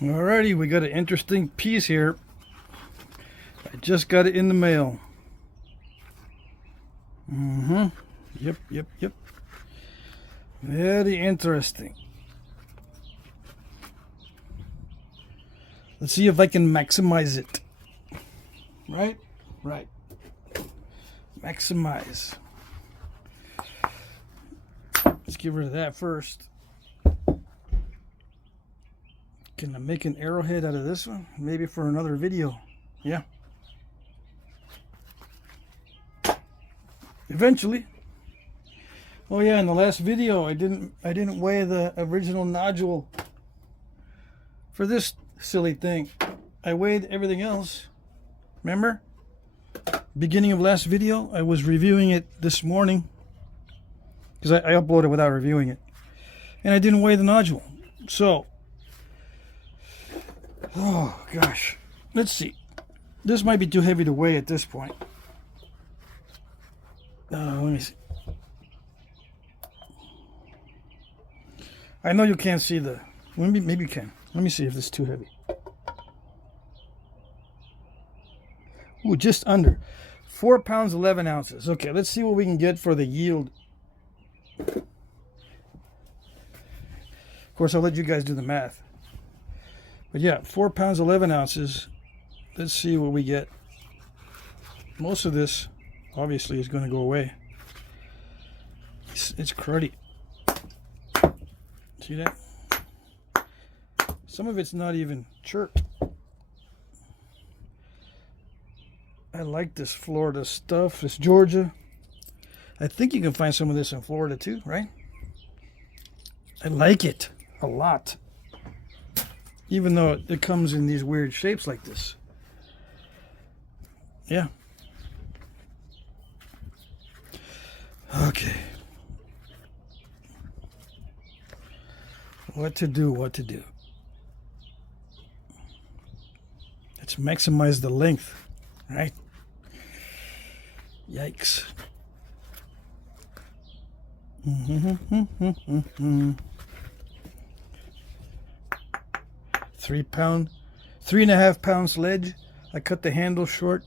Alrighty, we got an interesting piece here. I just got it in the mail. Yep. Very interesting. Let's see if I can maximize it. Right. Maximize. Let's get rid of that first. Can I make an arrowhead out of this one? Maybe for another video. Yeah. Eventually. Oh yeah, in the last video I didn't weigh the original nodule for this silly thing. I weighed everything else. Remember? Beginning of last video, I was reviewing it this morning because I uploaded without reviewing it. And I didn't weigh the nodule. So, oh gosh. Let's see. This might be too heavy to weigh at this point. Let me see. I know you can't see the... Maybe you can. Let me see if this is too heavy. Ooh, just under. 4 pounds, 11 ounces. Okay, let's see what we can get for the yield. Of course, I'll let you guys do the math. But yeah, 4 pounds, 11 ounces. Let's see what we get. Most of this, obviously, is going to go away. It's cruddy. See that? Some of it's not even chirped. I like this Florida stuff, this Georgia. I think you can find some of this in Florida too, right? I like it a lot. Even though it comes in these weird shapes like this. Yeah. Okay. What to do? Let's maximize the length, right? Yikes. 3 pound, 3.5 pound sledge. I cut the handle short.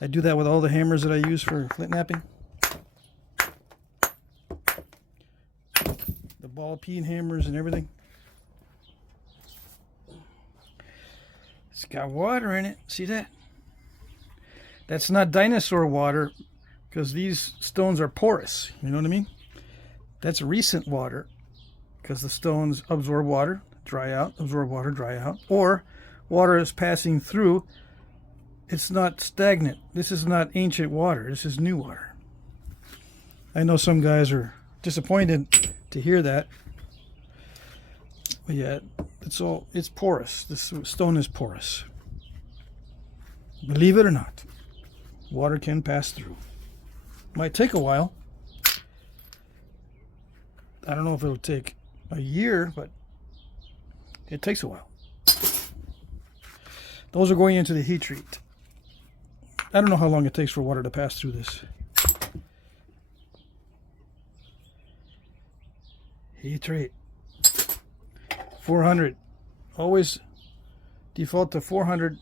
I do that with all the hammers that I use for Flintknapping. The ball peen hammers and everything. It's got water in it. See that? That's not dinosaur water because these stones are porous. You know what I mean? That's recent water because the stones absorb water, dry out, absorb water, dry out. Or water is passing through. It's not stagnant. This is not ancient water. This is new water. I know some guys are disappointed to hear that. But yeah, it's porous. This stone is porous. Believe it or not, water can pass through. Might take a while. I don't know if it'll take a year, but it takes a while. Those are going into the heat treat. I don't know how long it takes for water to pass through this. Heat treat. 400. Always default to 400.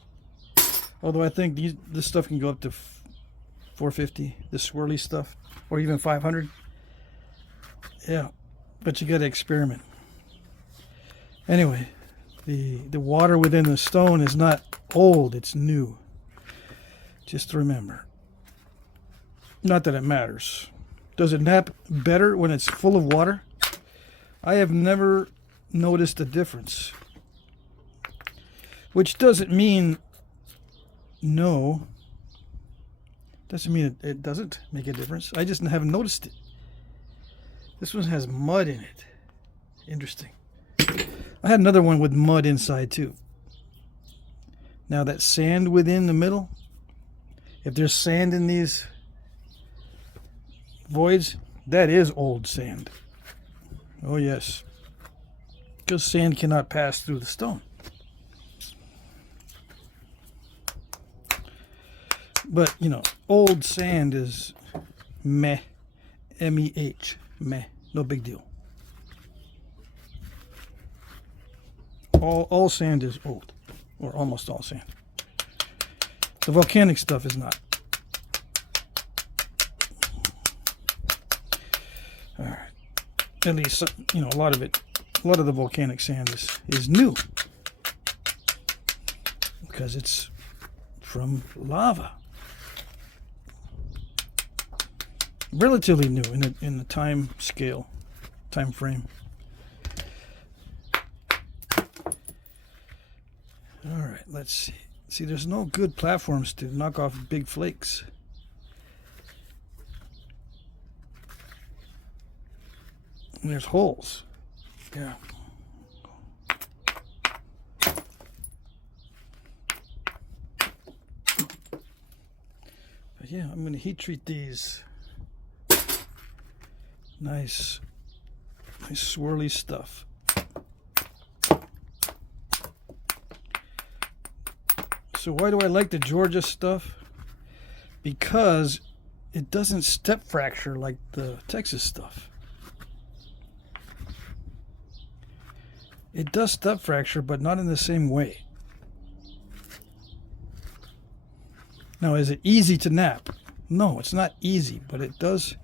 Although I think this stuff can go up to 450. The swirly stuff. Or even 500. Yeah. But you got to experiment. Anyway. The water within the stone is not old. It's new. Just remember. Not that it matters. Does it nap better when it's full of water? I have never noticed a difference. Which doesn't mean no. Doesn't mean it doesn't make a difference. I just haven't noticed it. This one has mud in it. Interesting. I had another one with mud inside too. Now that sand within the middle, if there's sand in these voids, that is old sand. Oh yes. Because sand cannot pass through the stone. But, you know, old sand is meh. M-E-H. Meh. No big deal. all sand is old, or almost all sand. The volcanic stuff is not. All right. At least, you know, a lot of the volcanic sand is new because it's from lava. Relatively new in the time frame. All right, let's see. See, there's no good platforms to knock off big flakes. And there's holes. Yeah. But yeah, I'm going to heat treat these. Nice swirly stuff. So why do I like the Georgia stuff? Because it doesn't step fracture like the Texas stuff. It does step fracture, but not in the same way. Now, is it easy to knap? No, it's not easy, but it does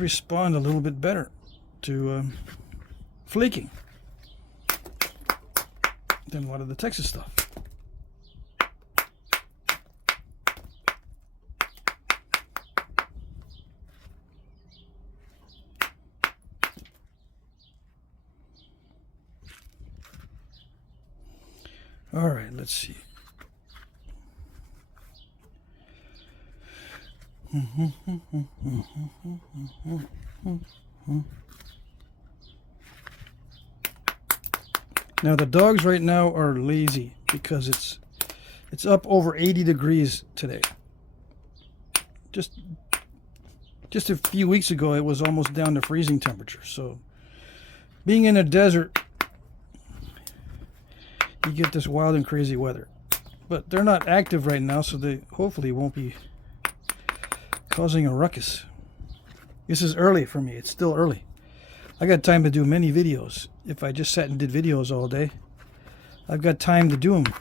respond a little bit better to flaking than a lot of the Texas stuff. All right, let's see. Now the dogs right now are lazy because it's up over 80 degrees today. Just a few weeks ago it was almost down to freezing temperature. So being in a desert, you get this wild and crazy weather. But they're not active right now, so they hopefully won't be causing a ruckus. This is early for me. It's still early. I got time to do many videos. If I just sat and did videos all day, I've got time to do them.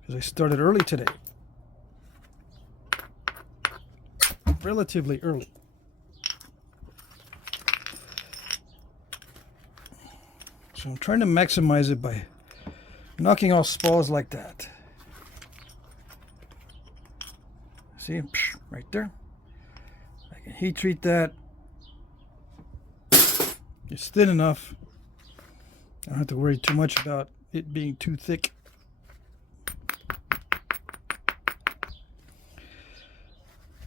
Because I started early today. Relatively early. So I'm trying to maximize it by knocking off spalls like that. See, right there. I can heat treat that. It's thin enough. I don't have to worry too much about it being too thick.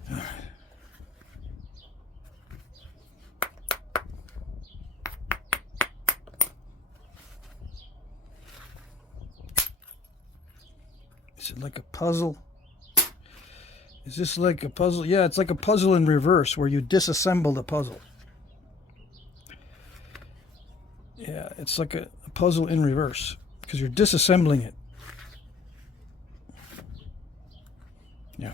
All right. Is it like a puzzle? Is this like a puzzle? Yeah, it's like a puzzle in reverse where you disassemble the puzzle. Yeah, it's like a puzzle in reverse because you're disassembling it. Yeah.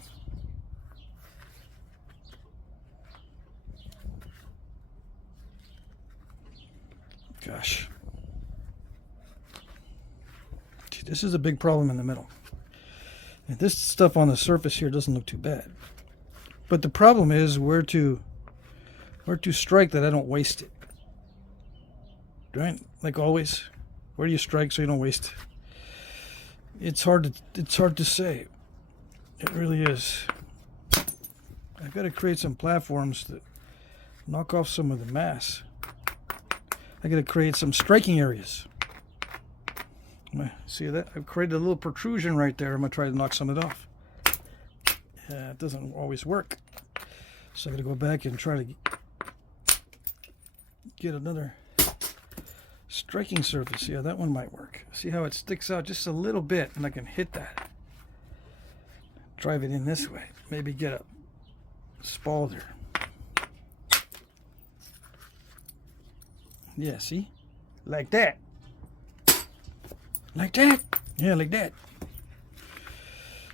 Gosh. See, this is a big problem in the middle. And this stuff on the surface here doesn't look too bad. But the problem is where to strike that I don't waste it. Right? Like always. Where do you strike so you don't waste it? It's hard to say. It really is. I've got to create some platforms that knock off some of the mass. I got to create some striking areas. See that? I've created a little protrusion right there. I'm going to try to knock some of it off. It doesn't always work. So I got to go back and try to get another striking surface. Yeah, that one might work. See how it sticks out just a little bit and I can hit that. Drive it in this way. Maybe get a spall there. Yeah, see? Like that. Like that? Yeah, like that.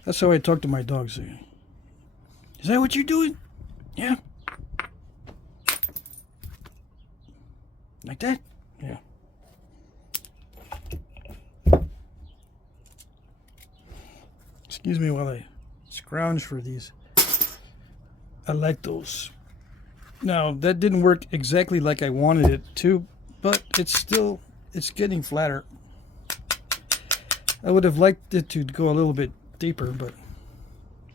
That's how I talk to my dogs. Is that what you're doing? Yeah. Like that? Yeah. Excuse me while I scrounge for these. I like those. Now, that didn't work exactly like I wanted it to, but it's getting flatter. I would have liked it to go a little bit deeper, but,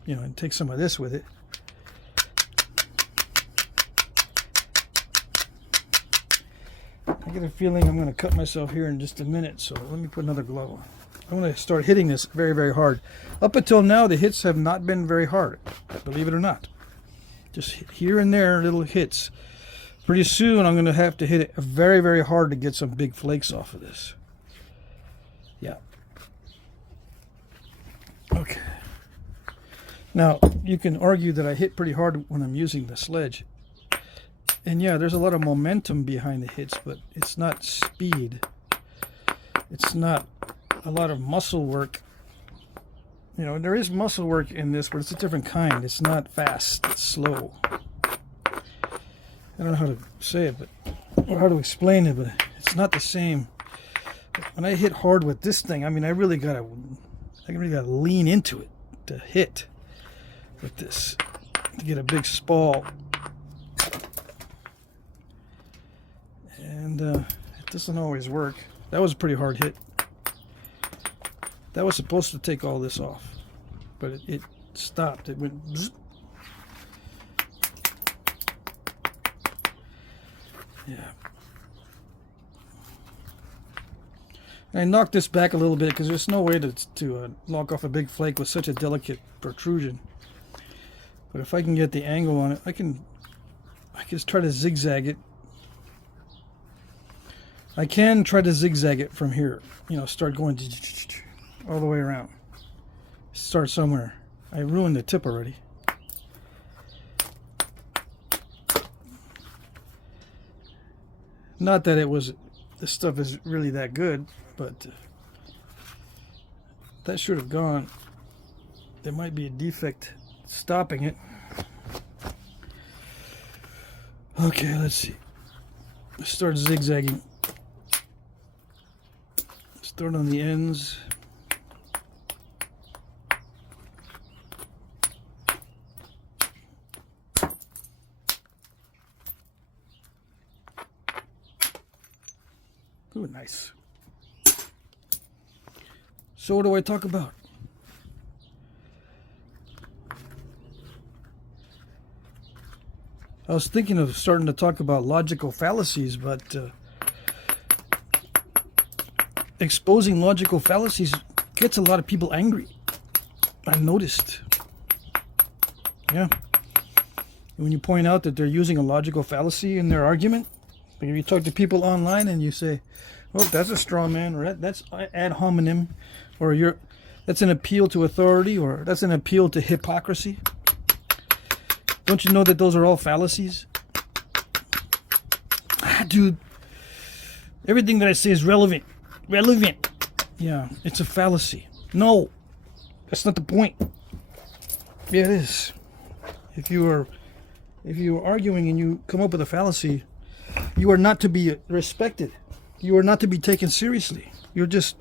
you know, and take some of this with it. I get a feeling I'm going to cut myself here in just a minute, so let me put another glove on. I'm going to start hitting this very, very hard. Up until now, the hits have not been very hard, believe it or not. Just here and there, little hits. Pretty soon, I'm going to have to hit it very, very hard to get some big flakes off of this. Yeah. Okay. Now, you can argue that I hit pretty hard when I'm using the sledge. And yeah, there's a lot of momentum behind the hits, but it's not speed. It's not a lot of muscle work. You know, there is muscle work in this, but it's a different kind. It's not fast, it's slow. I don't know how to say it, but or how to explain it, but it's not the same. When I hit hard with this thing, I mean, I really gotta lean into it to hit with this to get a big spall. And it doesn't always work. That was a pretty hard hit. That was supposed to take all this off, but it stopped. It went bzz. Yeah. And I knocked this back a little bit because there's no way to lock off a big flake with such a delicate protrusion. But if I can get the angle on it, I can just try to zigzag it. I can try to zigzag it from here. You know, start going all the way around. Start somewhere. I ruined the tip already. Not that this stuff is really that good, but that should have gone. There might be a defect stopping it. Okay, let's see. Start zigzagging. Start on the ends. Ooh, nice. So what do I talk about? I was thinking of starting to talk about logical fallacies, but exposing logical fallacies gets a lot of people angry. I've noticed. Yeah. When you point out that they're using a logical fallacy in their argument, like if you talk to people online and you say, "Oh, that's a straw man," or "That's ad hominem," or "That's an appeal to authority," or "That's an appeal to hypocrisy." Don't you know that those are all fallacies? Dude, everything that I say is relevant. Relevant. Yeah, it's a fallacy. No, that's not the point. Yeah, it is. If you are arguing and you come up with a fallacy, you are not to be respected. You are not to be taken seriously. You're just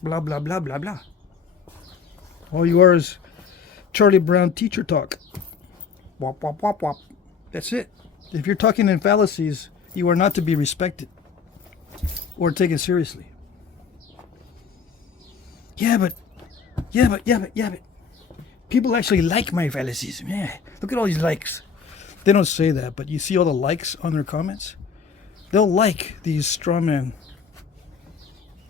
blah, blah, blah, blah, blah. All you are is Charlie Brown teacher talk. Wop, wop, wop, wop. That's it. If you're talking in fallacies, you are not to be respected or taken seriously. Yeah, but people actually like my fallacies. Yeah, look at all these likes. They don't say that, but you see all the likes on their comments? They'll like these strawman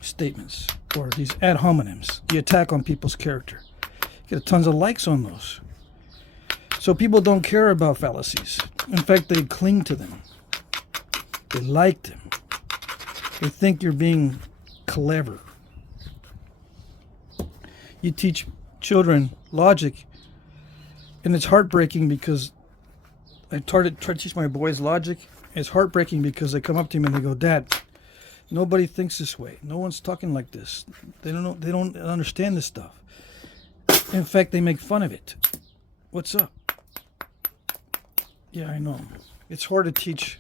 statements or these ad hominems, the attack on people's character. Get tons of likes on those. So people don't care about fallacies. In fact, they cling to them. They like them. They think you're being clever. You teach children logic, and it's heartbreaking because I try to teach my boys logic. It's heartbreaking because they come up to me and they go, "Dad, nobody thinks this way. No one's talking like this. They don't know. They don't understand this stuff." In fact, they make fun of it. What's up? Yeah, I know. It's hard to teach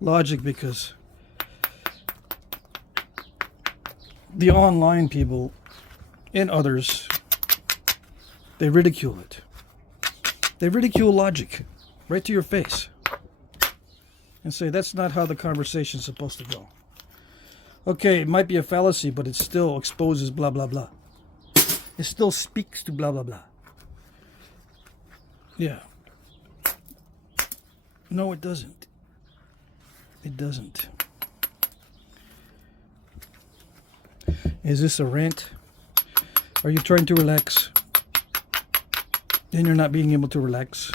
logic because the online people and others, they ridicule it. They ridicule logic right to your face and say that's not how the conversation's supposed to go. Okay, it might be a fallacy, but it still exposes blah blah blah. It still speaks to blah blah blah. Yeah. No, it doesn't. It doesn't. Is this a rant? Are you trying to relax? Then you're not being able to relax.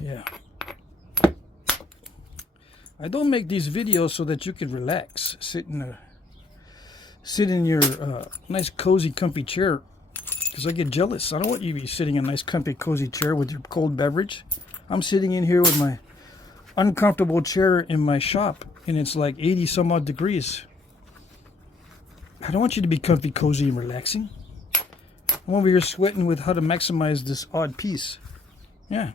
Yeah. I don't make these videos so that you can relax. Sit in your nice cozy comfy chair, because I get jealous. I don't want you to be sitting in a nice comfy cozy chair with your cold beverage. I'm sitting in here with my uncomfortable chair in my shop, and it's like 80 some odd degrees. I don't want you to be comfy, cozy, and relaxing. I'm over here sweating with how to maximize this odd piece. Yeah.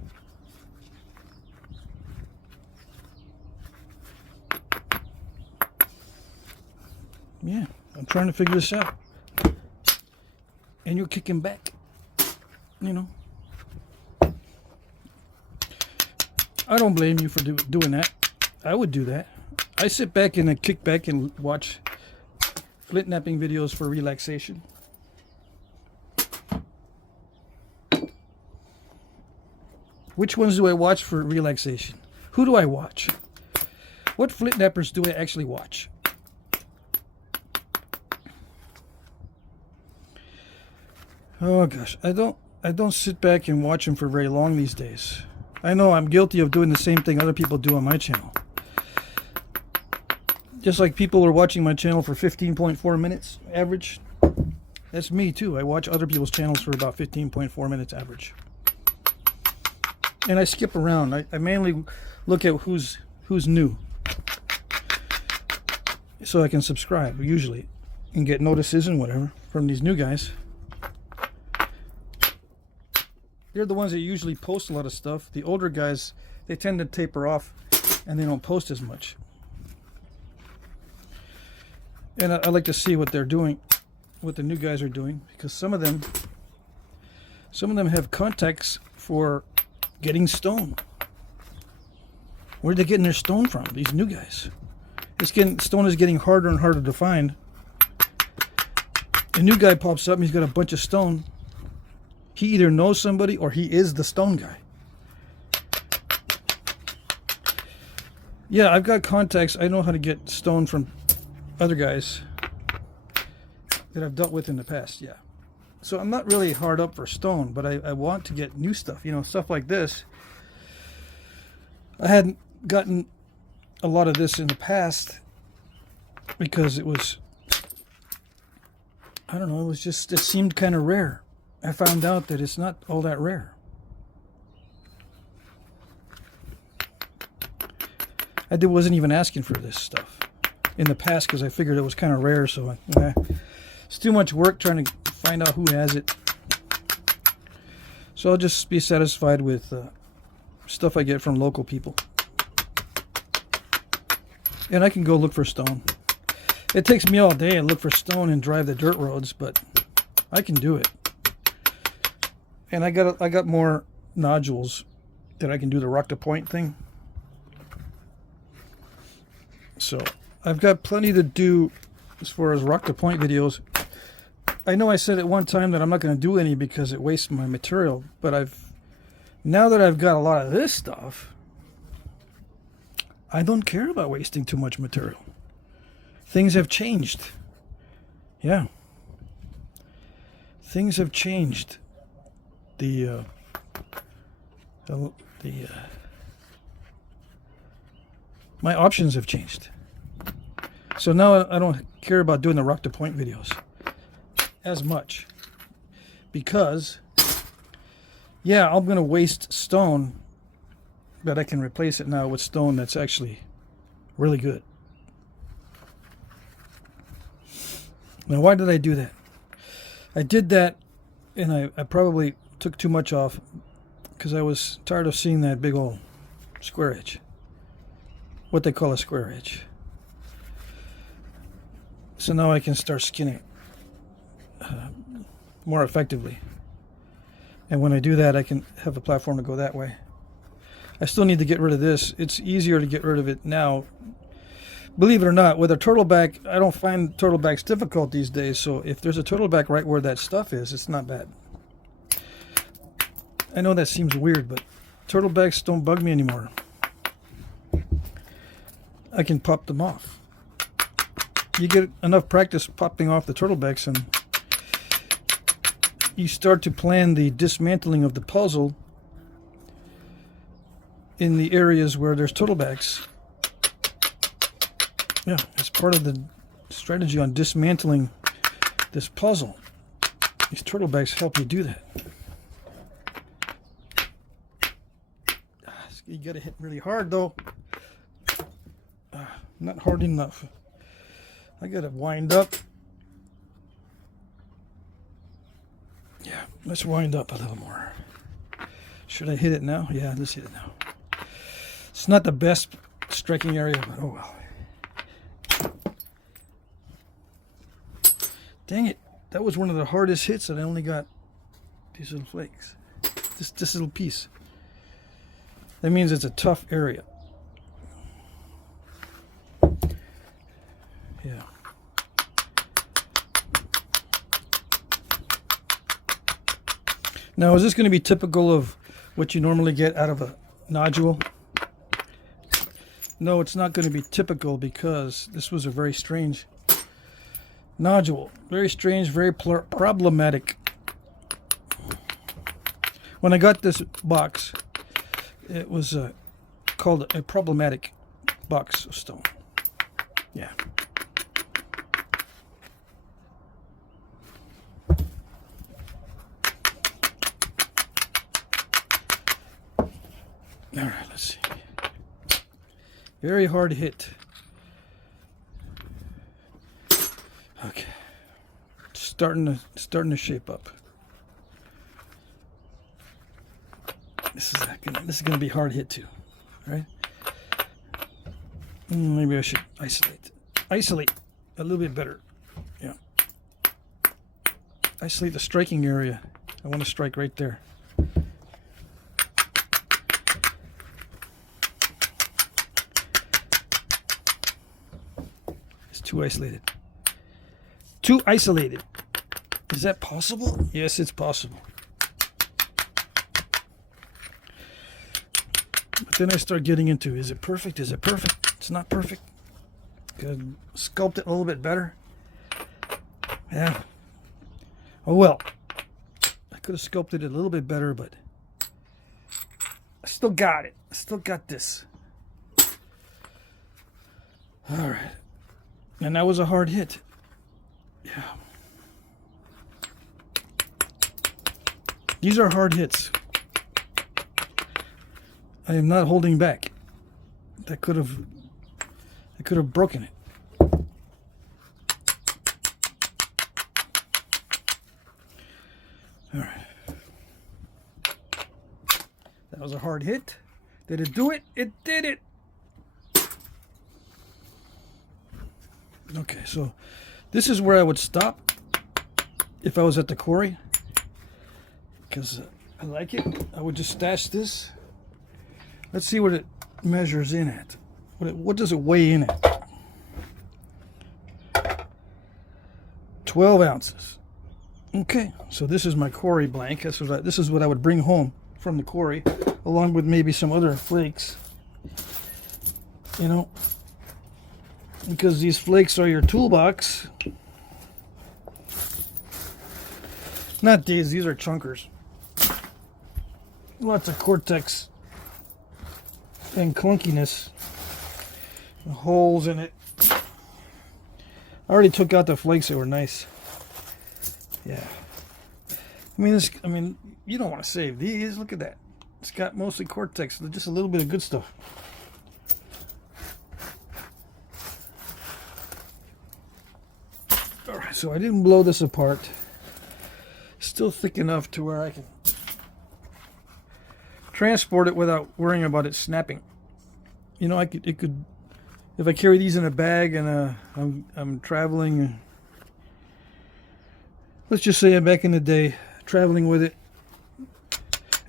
Yeah, I'm trying to figure this out. And you're kicking back. You know. I don't blame you for doing that. I would do that. I sit back and kick back and watch Flintknapping videos for relaxation. Which ones do I watch for relaxation? Who do I watch? What Flintknappers do I actually watch? Oh gosh, I don't sit back and watch them for very long these days. I know I'm guilty of doing the same thing other people do on my channel. Just like people are watching my channel for 15.4 minutes average. That's me too. I watch other people's channels for about 15.4 minutes average. And I skip around. I mainly look at who's new, so I can subscribe usually and get notices and whatever from these new guys. They're the ones that usually post a lot of stuff. The older guys, they tend to taper off and they don't post as much. And I like to see what they're doing, what the new guys are doing, because some of them have contacts for getting stone. Where are they getting their stone from? These new guys. Stone is getting harder and harder to find. A new guy pops up and he's got a bunch of stone. He either knows somebody or he is the stone guy. Yeah, I've got contacts. I know how to get stone from other guys that I've dealt with in the past. Yeah. So I'm not really hard up for stone, but I want to get new stuff. You know, stuff like this. I hadn't gotten a lot of this in the past because it was, I don't know, it seemed kind of rare. I found out that it's not all that rare. I wasn't even asking for this stuff in the past because I figured it was kind of rare, so it's too much work trying to find out who has it. So I'll just be satisfied with stuff I get from local people. And I can go look for stone. It takes me all day to look for stone and drive the dirt roads, but I can do it. And I got more nodules that I can do the rock to point thing. So I've got plenty to do as far as rock to point videos. I know I said at one time that I'm not going to do any because it wastes my material, but now that I've got a lot of this stuff, I don't care about wasting too much material. Things have changed. Yeah. Things have changed. My options have changed. So now I don't care about doing the rock to point videos as much because, yeah, I'm going to waste stone, but I can replace it now with stone that's actually really good. Now, why did I do that? I did that, and I probably took too much off because I was tired of seeing that big old square edge. What they call a square edge. So now I can start skinning more effectively. And when I do that, I can have a platform to go that way. I still need to get rid of this. It's easier to get rid of it now. Believe it or not, with a turtleback, I don't find turtlebacks difficult these days. So if there's a turtleback right where that stuff is, it's not bad. I know that seems weird, but turtlebacks don't bug me anymore. I can pop them off. You get enough practice popping off the turtlebacks and you start to plan the dismantling of the puzzle in the areas where there's turtlebacks. Yeah, it's part of the strategy on dismantling this puzzle. These turtlebacks help you do that. You gotta hit really hard though. Not hard enough. I gotta wind up. Yeah, let's wind up a little more. Should I hit it now? Yeah, let's hit it now. It's not the best striking area, but oh well. Dang it. That was one of the hardest hits, and I only got these little flakes. This little piece. That means it's a tough area. Yeah. Now, is this going to be typical of what you normally get out of a nodule? No, it's not going to be typical because this was a very strange nodule. Very strange, very problematic. When I got this box, it was called a problematic box of stone. Yeah. All right, let's see. Very hard hit. Okay. Starting to shape up. This is gonna be hard hit too, right? Maybe I should isolate a little bit better. Yeah. Isolate the striking area. I want to strike right there. It's too isolated. Too isolated. Is that possible? Yes, it's possible. But then I start getting into, is it perfect? Is it perfect? It's not perfect. Could sculpt it a little bit better. Yeah. Oh well. I could have sculpted it a little bit better, but I still got it. I still got this. All right. And that was a hard hit. Yeah. These are hard hits. I am not holding back. I could have broken it. All right. That was a hard hit. Did it do it? It did it. Okay, so this is where I would stop if I was at the quarry, because I like it. I would just stash this. Let's see what it measures in at. What does it weigh in at? 12 ounces. Okay, so this is my quarry blank. This is what I would bring home from the quarry, along with maybe some other flakes. You know, because these flakes are your toolbox. Not these are chunkers. Lots of cortex and clunkiness. The holes in it. I already took out the flakes that were nice. Yeah. I mean, you don't want to save these. Look at that. It's got mostly cortex. Just a little bit of good stuff. Alright, so I didn't blow this apart. Still thick enough to where I can transport it without worrying about it snapping. You know, it could if I carry these in a bag and I'm traveling, let's just say back in the day, traveling with it,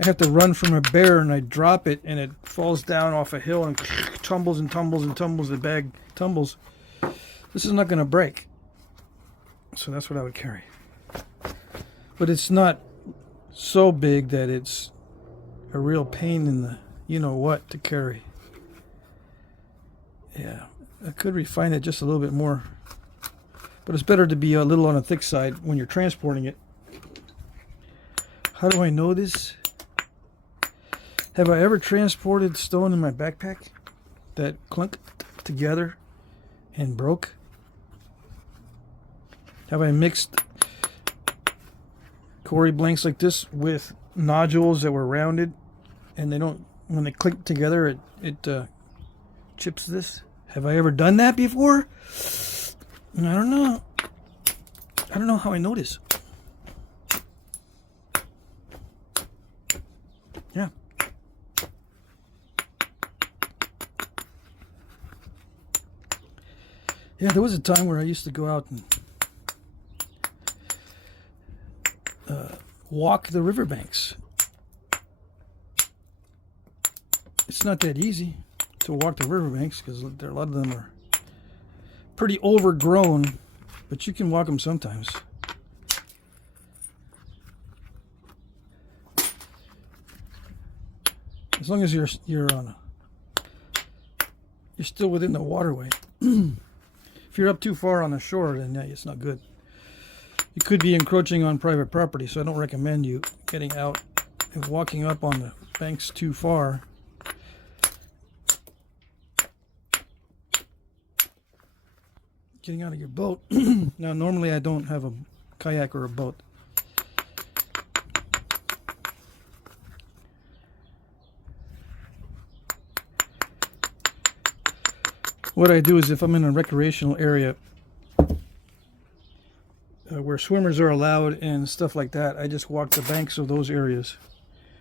I have to run from a bear and I drop it and it falls down off a hill and tumbles and tumbles and tumbles. The bag tumbles. This is not going to break. So that's what I would carry. But it's not so big that it's a real pain in the you-know-what to carry. Yeah, I could refine it just a little bit more. But it's better to be a little on the thick side when you're transporting it. How do I know this? Have I ever transported stone in my backpack that clunked together and broke? Have I mixed quarry blanks like this with nodules that were rounded and they don't, when they click together, it chips this? Have I ever done that before? I don't know. I don't know how I know this. Yeah. Yeah, there was a time where I used to go out and walk the riverbanks. It's not that easy to walk the riverbanks because a lot of them are pretty overgrown, but you can walk them sometimes. As long as you're still within the waterway. If you're up too far on the shore, then yeah, it's not good. You could be encroaching on private property, so I don't recommend you getting out and walking up on the banks too far. Getting out of your boat. Now, normally I don't have a kayak or a boat. What I do is if I'm in a recreational area where swimmers are allowed and stuff like that, I just walk the banks of those areas.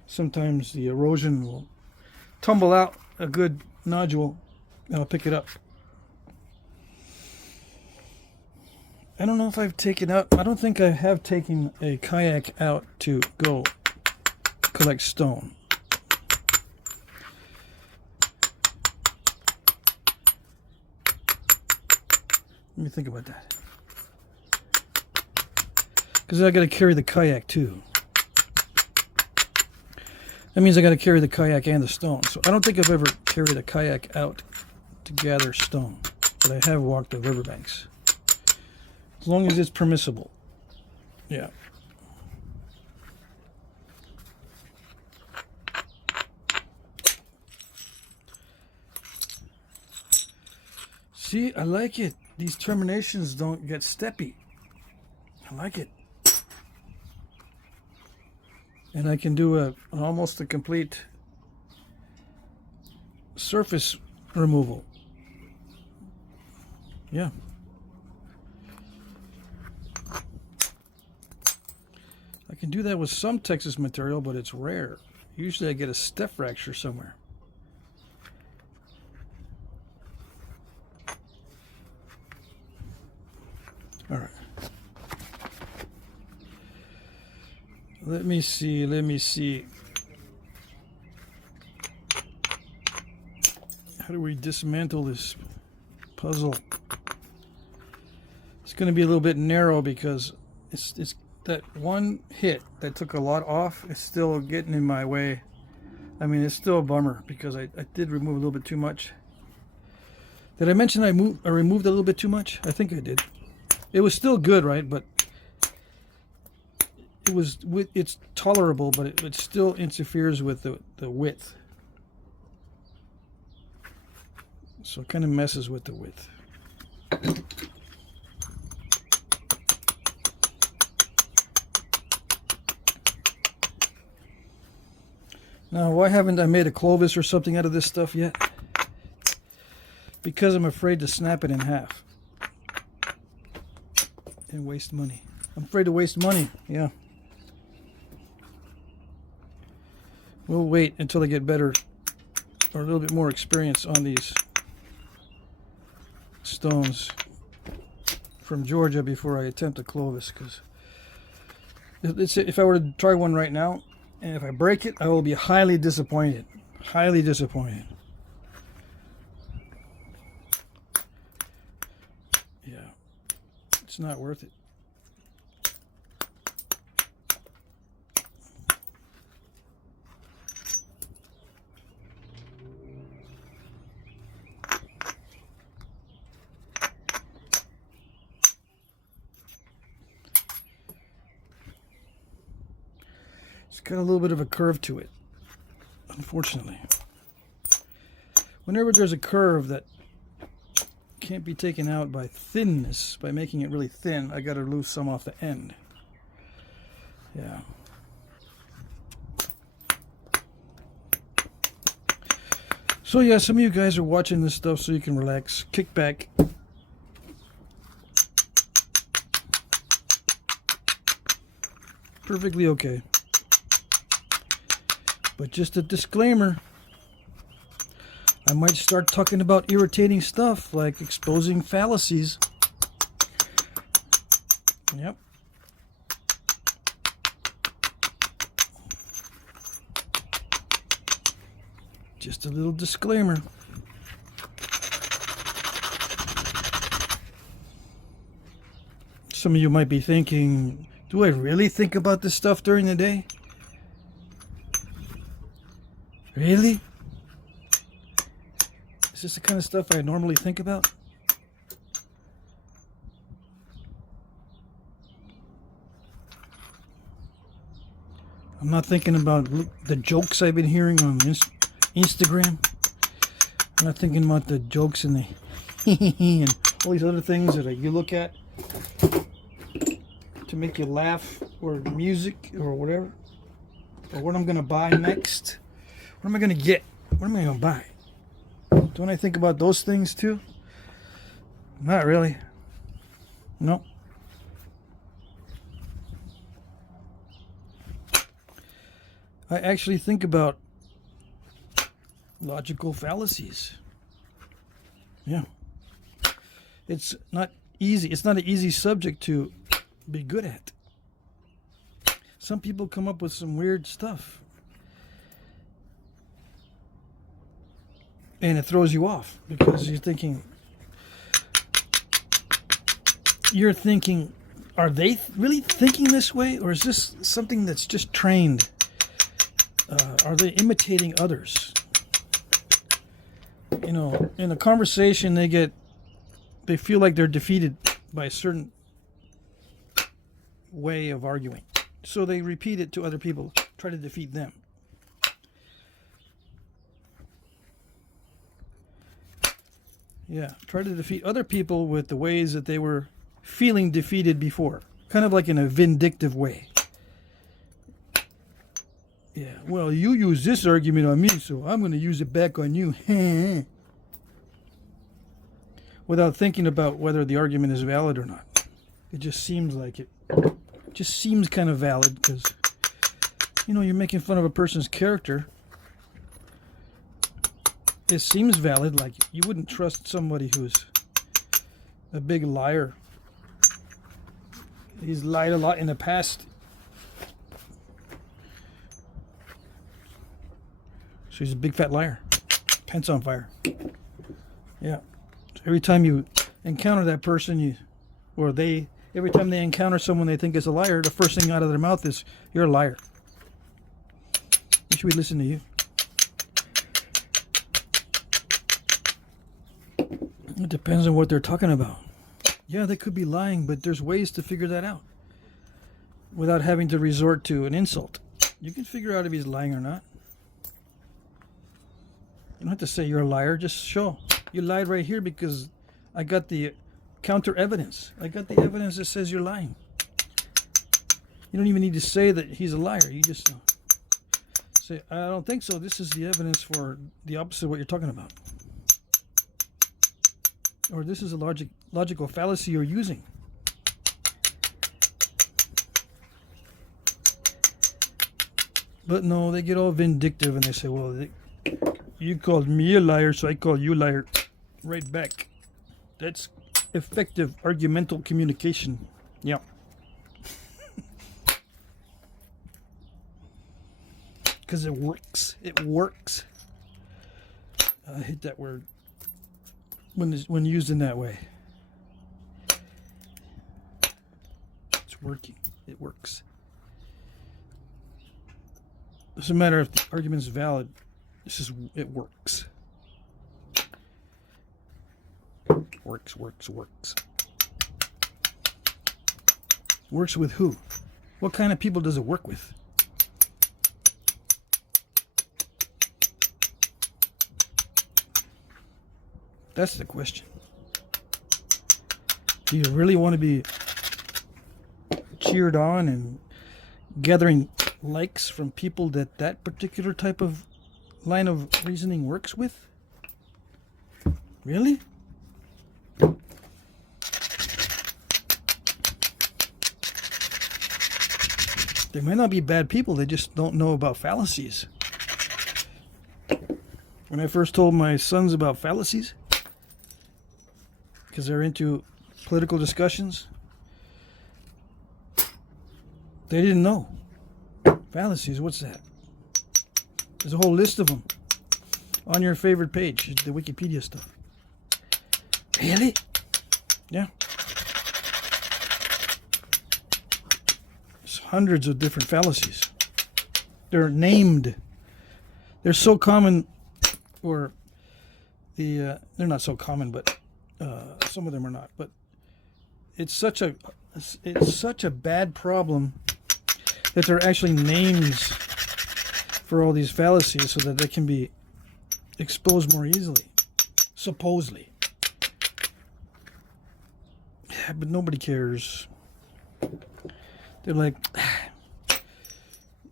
Sometimes the erosion will tumble out a good nodule and I'll pick it up. I don't know if I've taken out, I don't think I have taken a kayak out to go collect stone. Let me think about that. Because I got to carry the kayak too. That means I got to carry the kayak and the stone. So I don't think I've ever carried a kayak out to gather stone. But I have walked the riverbanks. As long as it's permissible. Yeah. See, I like it. These terminations don't get steppy. I like it. And I can do almost a complete surface removal. Yeah. I can do that with some Texas material, but it's rare. Usually I get a step fracture somewhere. All right. Let me see. How do we dismantle this puzzle? It's going to be a little bit narrow because it's that one hit that took a lot off. It's still getting in my way. I mean, it's still a bummer because I did remove a little bit too much. Did I mention I removed a little bit too much? I think I did. It was still good, right? But it's tolerable, but it still interferes with the width. So it kind of messes with the width. Now, why haven't I made a Clovis or something out of this stuff yet? Because I'm afraid to snap it in half. And waste money. I'm afraid to waste money, yeah. We'll wait until I get better or a little bit more experience on these stones from Georgia before I attempt a Clovis, because if I were to try one right now, and if I break it, I will be highly disappointed. Highly disappointed. Yeah, it's not worth it. It's got a little bit of a curve to it, unfortunately. Whenever there's a curve that can't be taken out by thinness, by making it really thin, I got to lose some off the end. Yeah. So yeah, some of you guys are watching this stuff so you can relax, kick back. Perfectly okay. But just a disclaimer, I might start talking about irritating stuff like exposing fallacies. Yep. Just a little disclaimer. Some of you might be thinking, do I really think about this stuff during the day? Really? Is this the kind of stuff I normally think about? I'm not thinking about the jokes I've been hearing on Instagram. I'm not thinking about the jokes and the and all these other things that you look at to make you laugh, or music or whatever, or what I'm going to buy next. What am I going to get? What am I going to buy? Don't I think about those things too? Not really. No. I actually think about logical fallacies. Yeah. It's not easy. It's not an easy subject to be good at. Some people come up with some weird stuff, and it throws you off because you're thinking, are they really thinking this way, or is this something that's just trained? Are they imitating others? You know, in a conversation, they feel like they're defeated by a certain way of arguing, so they repeat it to other people, try to defeat them. Yeah, try to defeat other people with the ways that they were feeling defeated before. Kind of like in a vindictive way. Yeah, well, you use this argument on me, so I'm going to use it back on you. Without thinking about whether the argument is valid or not. It just seems like it. Just seems kind of valid because, you know, you're making fun of a person's character. It seems valid, like you wouldn't trust somebody who's a big liar. He's lied a lot in the past. So he's a big fat liar. Pants on fire. Yeah. So every time you encounter that person, every time they encounter someone they think is a liar, the first thing out of their mouth is, "You're a liar." Why should we listen to you? It depends on what they're talking about. Yeah, they could be lying, but there's ways to figure that out without having to resort to an insult. You can figure out if he's lying or not. You don't have to say you're a liar. Just show you lied right here because I got the counter evidence. I got the evidence that says you're lying. You don't even need to say that he's a liar. You just say, "I don't think so. This is the evidence for the opposite of what you're talking about." Or this is a logical fallacy you're using. But no, they get all vindictive and they say, "Well, you called me a liar, so I call you a liar right back." That's effective argumental communication. Yeah. Because it works. It works. I hate that word when used in that way. It's working. It works. Doesn't matter if the argument is valid. It's just it works. Works. Works with who? What kind of people does it work with? That's the question. Do you really want to be cheered on and gathering likes from people that particular type of line of reasoning works with? Really? They might not be bad people, they just don't know about fallacies. When I first told my sons about fallacies, because they're into political discussions, they didn't know. Fallacies, what's that? There's a whole list of them on your favorite page, the Wikipedia stuff. Really? Yeah. There's hundreds of different fallacies. They're named. They're so common, or they're not so common, but some of them are not. But it's such a bad problem that there are actually names for all these fallacies so that they can be exposed more easily, supposedly. Yeah, but nobody cares. They're like,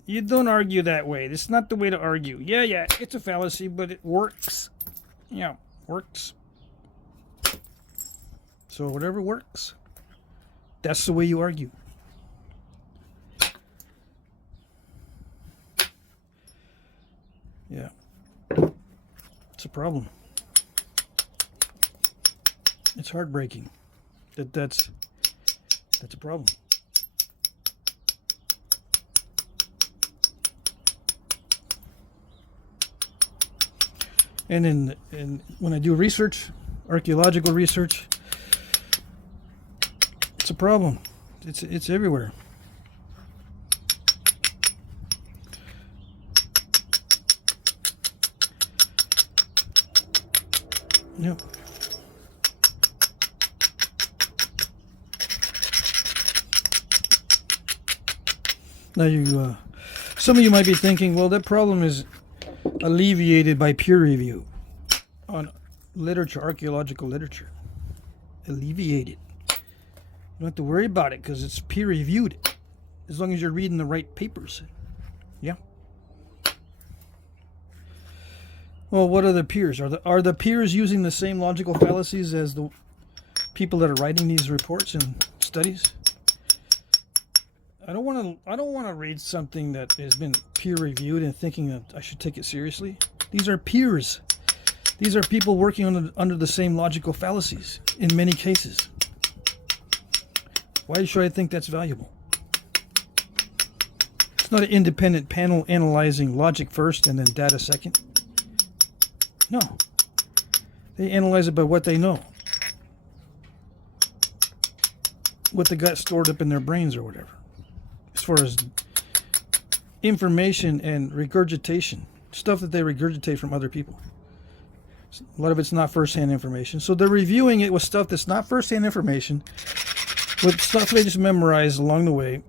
you don't argue that way. It's not the way to argue. Yeah, it's a fallacy, but it works. Yeah, works. So whatever works, that's the way you argue. Yeah. It's a problem. It's heartbreaking. That's a problem. And when I do research, archaeological research, it's a problem. It's everywhere. Yep. Now some of you might be thinking, well, that problem is alleviated by peer review on literature, archaeological literature. Alleviated. You don't have to worry about it because it's peer reviewed, as long as you're reading the right papers. Yeah. Well, what are the peers? Are the peers using the same logical fallacies as the people that are writing these reports and studies? I don't want to read something that has been peer reviewed and thinking that I should take it seriously. These are peers. These are people working under the same logical fallacies in many cases. Why should I think that's valuable? It's not an independent panel analyzing logic first and then data second. No. They analyze it by what they know. What they got stored up in their brains or whatever. As far as information and regurgitation. Stuff that they regurgitate from other people. A lot of it's not first-hand information. So they're reviewing it with stuff that's not first-hand information. With stuff they just memorize along the way.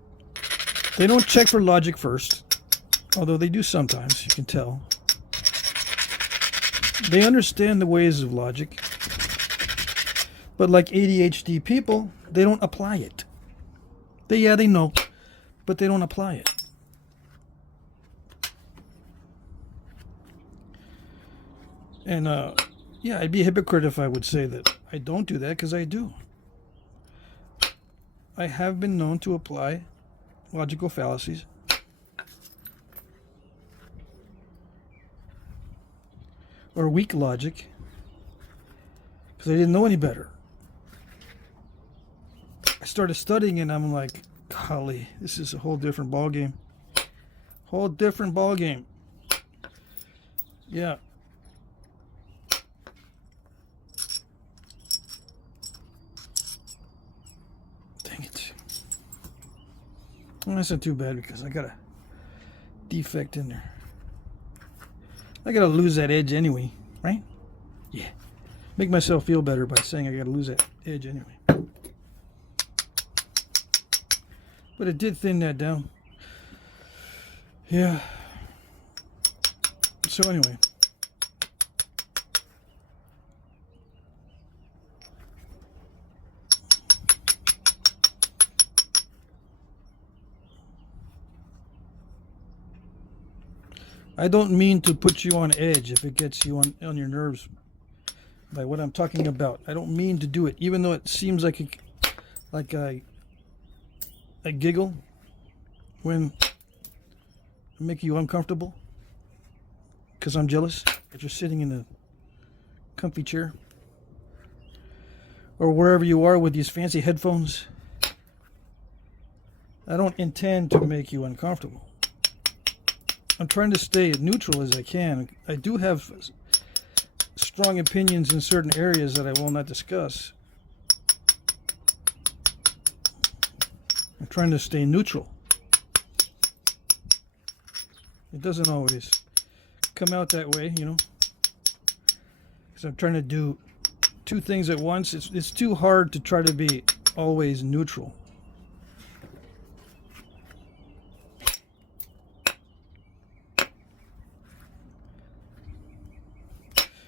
They don't check for logic first. Although they do sometimes, you can tell. They understand the ways of logic. But like ADHD people, they don't apply it. They know, but they don't apply it. And yeah, I'd be a hypocrite if I would say that I don't do that, because I do. I have been known to apply logical fallacies. Or weak logic. Because I didn't know any better. started studying and I'm like, golly, this is a whole different ball game. Whole different ball game. Yeah. Dang it. Well, that's not too bad because I got a defect in there. I gotta lose that edge anyway, right? Yeah. Make myself feel better by saying I gotta lose that edge anyway. But it did thin that down. Yeah. So anyway. I don't mean to put you on edge if it gets you on your nerves by what I'm talking about. I don't mean to do it, even though it seems like I giggle when I make you uncomfortable because I'm jealous that you're sitting in a comfy chair or wherever you are with these fancy headphones. I don't intend to make you uncomfortable. I'm trying to stay as neutral as I can. I do have strong opinions in certain areas that I will not discuss. I'm trying to stay neutral. It doesn't always come out that way, you know, because I'm trying to do two things at once. It's too hard to try to be always neutral.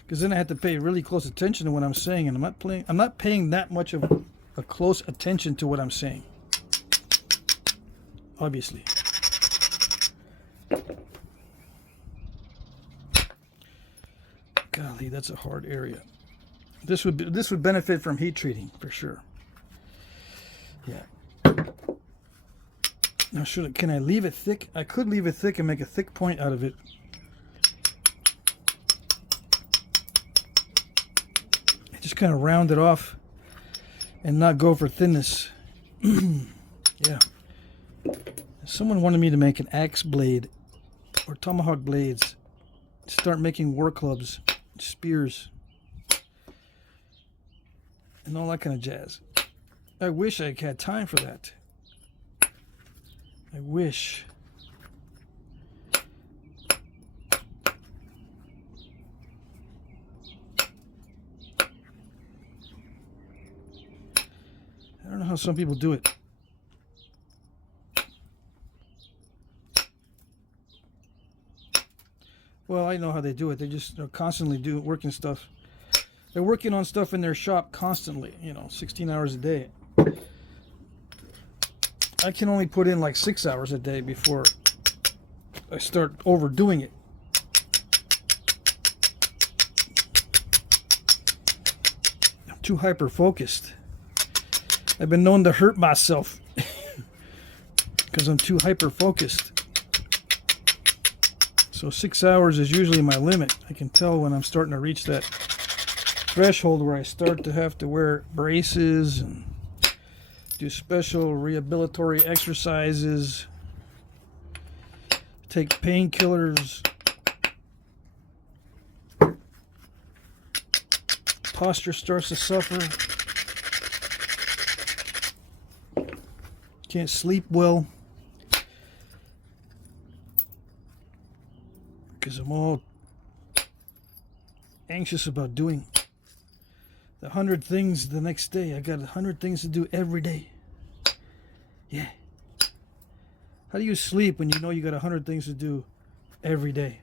Because then I have to pay really close attention to what I'm saying, and I'm not paying that much of a close attention to what I'm saying. Obviously. Golly, that's a hard area. This would benefit from heat treating for sure. Yeah. Now, can I leave it thick? I could leave it thick and make a thick point out of it. Just kind of round it off and not go for thinness. Yeah. Someone wanted me to make an axe blade or tomahawk blades. Start making war clubs, spears, and all that kind of jazz. I wish I had time for that. I wish. I don't know how some people do it. Well, I know how they do it. They're constantly working stuff. They're working on stuff in their shop constantly, 16 hours a day. I can only put in like 6 hours a day before I start overdoing it. I'm too hyper-focused. I've been known to hurt myself because I'm too hyper-focused. So 6 hours is usually my limit. I can tell when I'm starting to reach that threshold where I start to have to wear braces and do special rehabilitatory exercises, take painkillers, posture starts to suffer, can't sleep well because I'm all anxious about doing the 100 things the next day. I got 100 things to do every day. Yeah. How do you sleep when you know you got 100 things to do every day?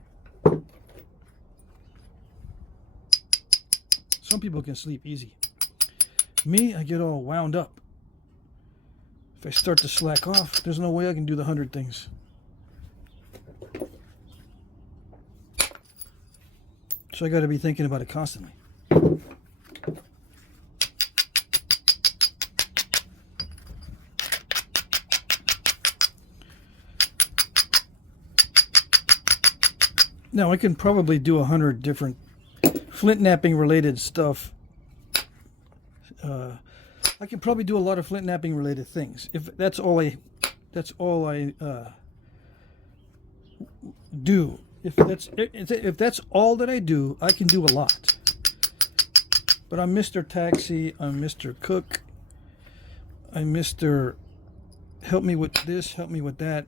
Some people can sleep easy. Me, I get all wound up. If I start to slack off, there's no way I can do the 100 things. So I got to be thinking about it constantly. Now I can probably do 100 different flint knapping related stuff I can probably do a lot of flint knapping related things. If that's all I do. If that's all that I do, I can do a lot. But I'm Mr. Taxi, I'm Mr. Cook, I'm Mr. Help me with this, help me with that.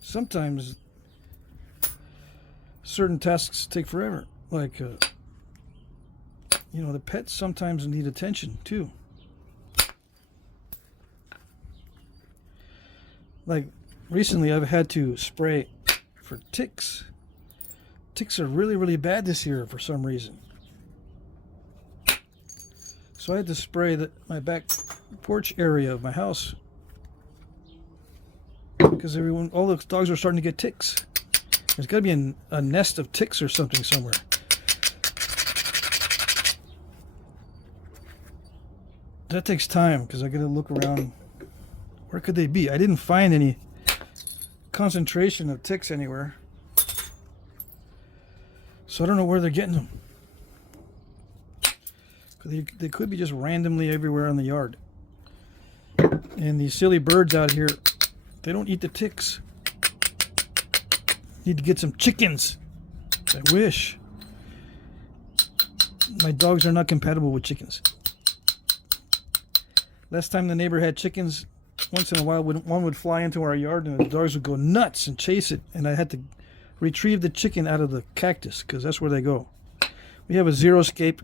Sometimes certain tasks take forever. Like, you know, the pets sometimes need attention too. Like, recently I've had to spray for ticks. Ticks are really, really bad this year for some reason. So I had to spray my back porch area of my house because all the dogs are starting to get ticks. There's got to be a nest of ticks or something somewhere. That takes time because I got to look around. Where could they be? I didn't find any concentration of ticks anywhere. So I don't know where they're getting them. They could be just randomly everywhere in the yard. And these silly birds out here, they don't eat the ticks. Need to get some chickens. I wish. My dogs are not compatible with chickens. Last time the neighbor had chickens, once in a while one would fly into our yard and the dogs would go nuts and chase it, and I had to retrieve the chicken out of the cactus because that's where they go. We have a zero scape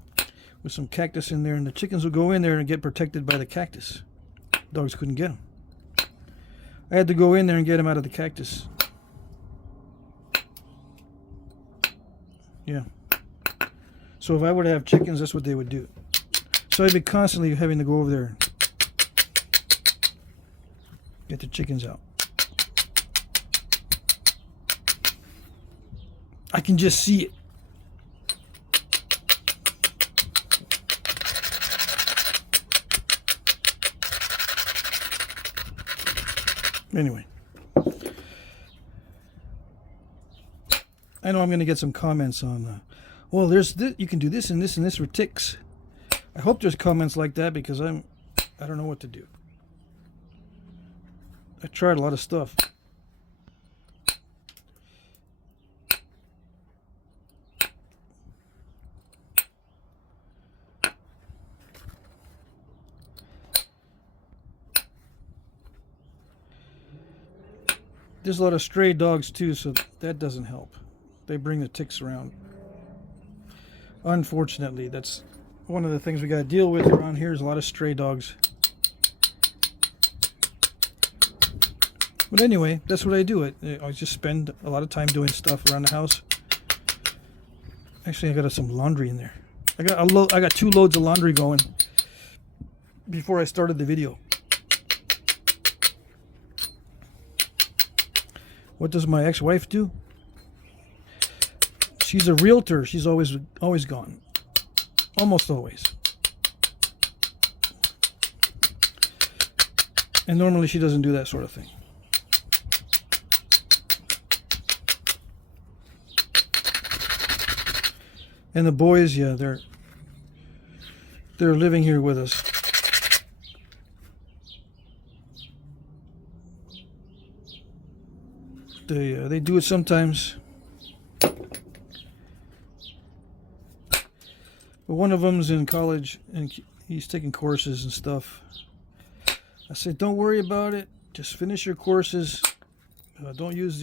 with some cactus in there, and the chickens would go in there and get protected by the cactus. Dogs couldn't get them. I had to go in there and get them out of the cactus. Yeah. So if I were to have chickens, that's what they would do. So I'd be constantly having to go over there and get the chickens out. I can just see it. Anyway, I know I'm going to get some comments on, well, there's this, you can do this and this and this for ticks. I hope there's comments like that because I don't know what to do. I tried a lot of stuff. There's a lot of stray dogs too, so that doesn't help. They bring the ticks around. Unfortunately, that's one of the things we got to deal with around here is a lot of stray dogs. But anyway, that's what I do. I just spend a lot of time doing stuff around the house. Actually, I got some laundry in there. I got 2 loads of laundry going before I started the video. What does my ex-wife do? She's a realtor. She's always gone. Almost always. And normally she doesn't do that sort of thing. And the boys, yeah, they're living here with us. They do it sometimes. But one of them's in college and he's taking courses and stuff. I said, don't worry about it. Just finish your courses. Don't use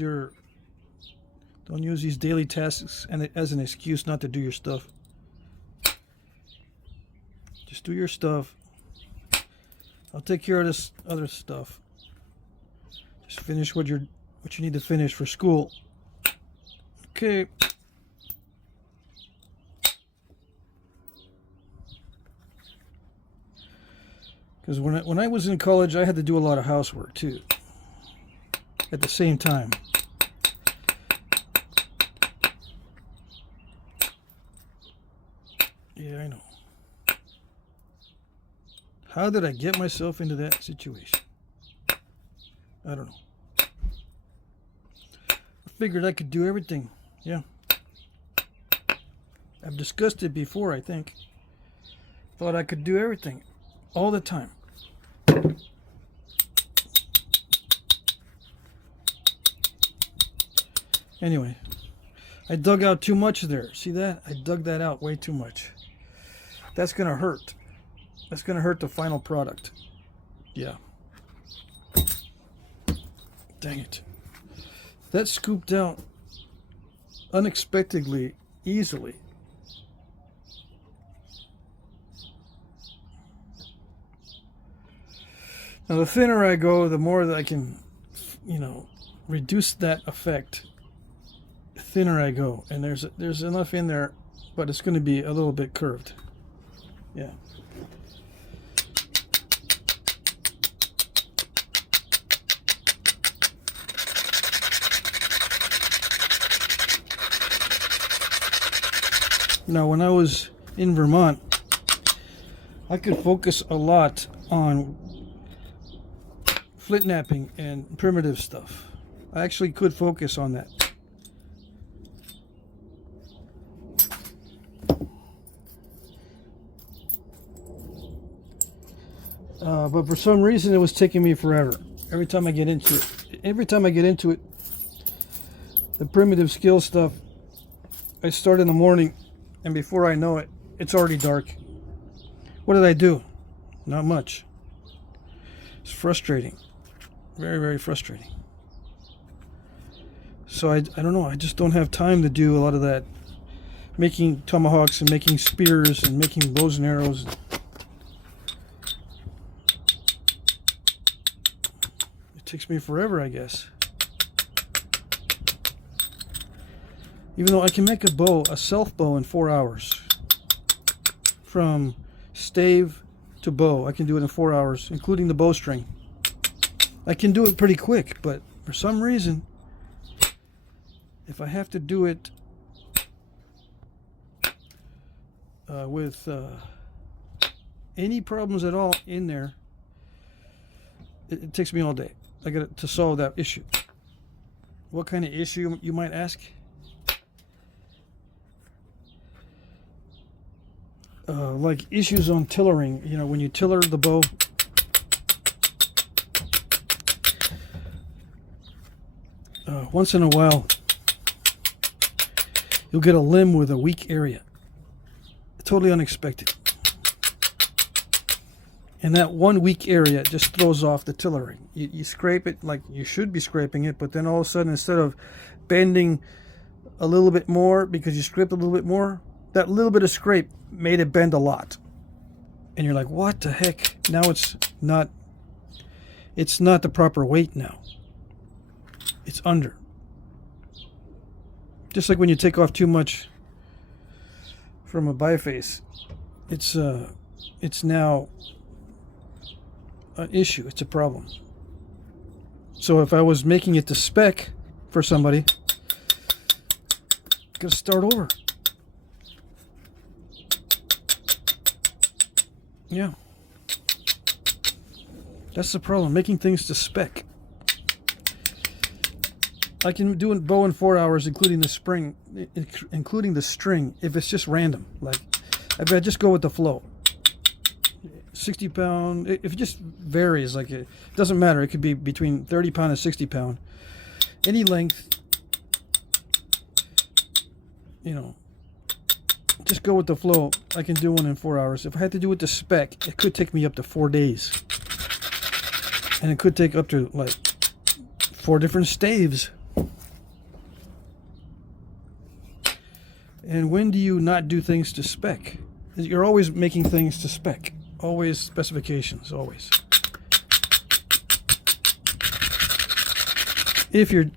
these daily tasks as an excuse not to do your stuff. Just do your stuff. I'll take care of this other stuff. Just finish what you need to finish for school. Okay. Because when I was in college, I had to do a lot of housework too. At the same time. Yeah, I know. How did I get myself into that situation? I don't know. I figured I could do everything. Yeah. I've discussed it before, I think. Thought I could do everything all the time. Anyway, I dug out too much there. See that? I dug that out way too much. That's going to hurt. That's going to hurt the final product. Yeah. Dang it. That scooped out unexpectedly easily. Now, the thinner I go, the more that I can, reduce that effect. The thinner I go, and there's enough in there, but it's going to be a little bit curved. Yeah. Now, when I was in Vermont, I could focus a lot on Flintknapping and primitive stuff. I actually could focus on that. But for some reason, it was taking me forever. Every time I get into it, the primitive skill stuff, I start in the morning, and before I know it, it's already dark. What did I do? Not much. It's frustrating. Very, very frustrating. So I don't know. I just don't have time to do a lot of that. Making tomahawks and making spears and making bows and arrows. It takes me forever, I guess. Even though I can make a bow, a self bow, in 4 hours. From stave to bow, I can do it in 4 hours, including the bowstring. I can do it pretty quick, but for some reason, if I have to do it with any problems at all in there, it takes me all day. I got to solve that issue. What kind of issue, you might ask? Like issues on tillering. When you tiller the bow, once in a while, you'll get a limb with a weak area. Totally unexpected. And that one weak area just throws off the tillering. You scrape it like you should be scraping it, but then all of a sudden, instead of bending a little bit more because you scraped a little bit more, that little bit of scrape made it bend a lot. And you're like, what the heck? Now it's not the proper weight now. It's under. Just like when you take off too much from a biface, it's now an issue. It's a problem. So if I was making it to spec for somebody, I gotta start over. Yeah. That's the problem, making things to spec. I can do a bow in 4 hours, including the string, if it's just random. Like, I just go with the flow. 60 pound, if it just varies, like it doesn't matter. It could be between 30 pound and 60 pound. Any length, just go with the flow. I can do one in 4 hours. If I had to do it to spec, it could take me up to 4 days. And it could take up to like 4 different staves. And when do you not do things to spec? You're always making things to spec. Always specifications, always. If you're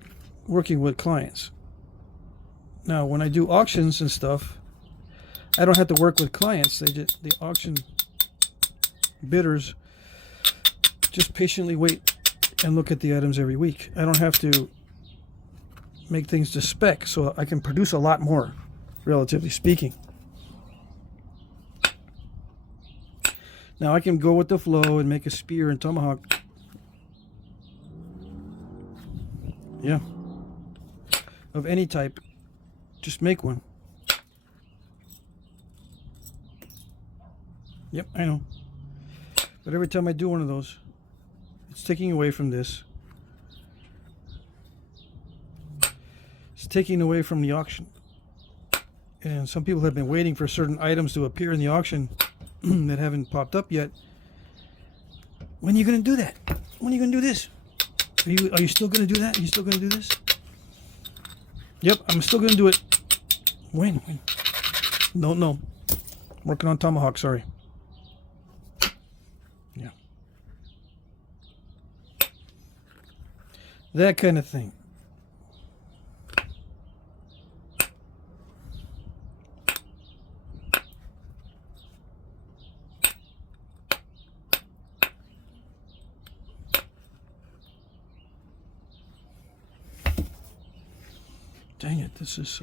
working with clients. Now, when I do auctions and stuff, I don't have to work with clients. The auction bidders just patiently wait and look at the items every week. I don't have to make things to spec, so I can produce a lot more, relatively speaking. Now I can go with the flow and make a spear and tomahawk. Yeah. Of any type. Just make one. Yep, I know. But every time I do one of those, it's taking away from this. It's taking away from the auction. And some people have been waiting for certain items to appear in the auction that haven't popped up yet. When are you going to do that? When are you going to do this? Are you still going to do that? Are you still going to do this? Yep, I'm still going to do it. When? No. Working on Tomahawk, sorry. Yeah. That kind of thing. Dang it, this is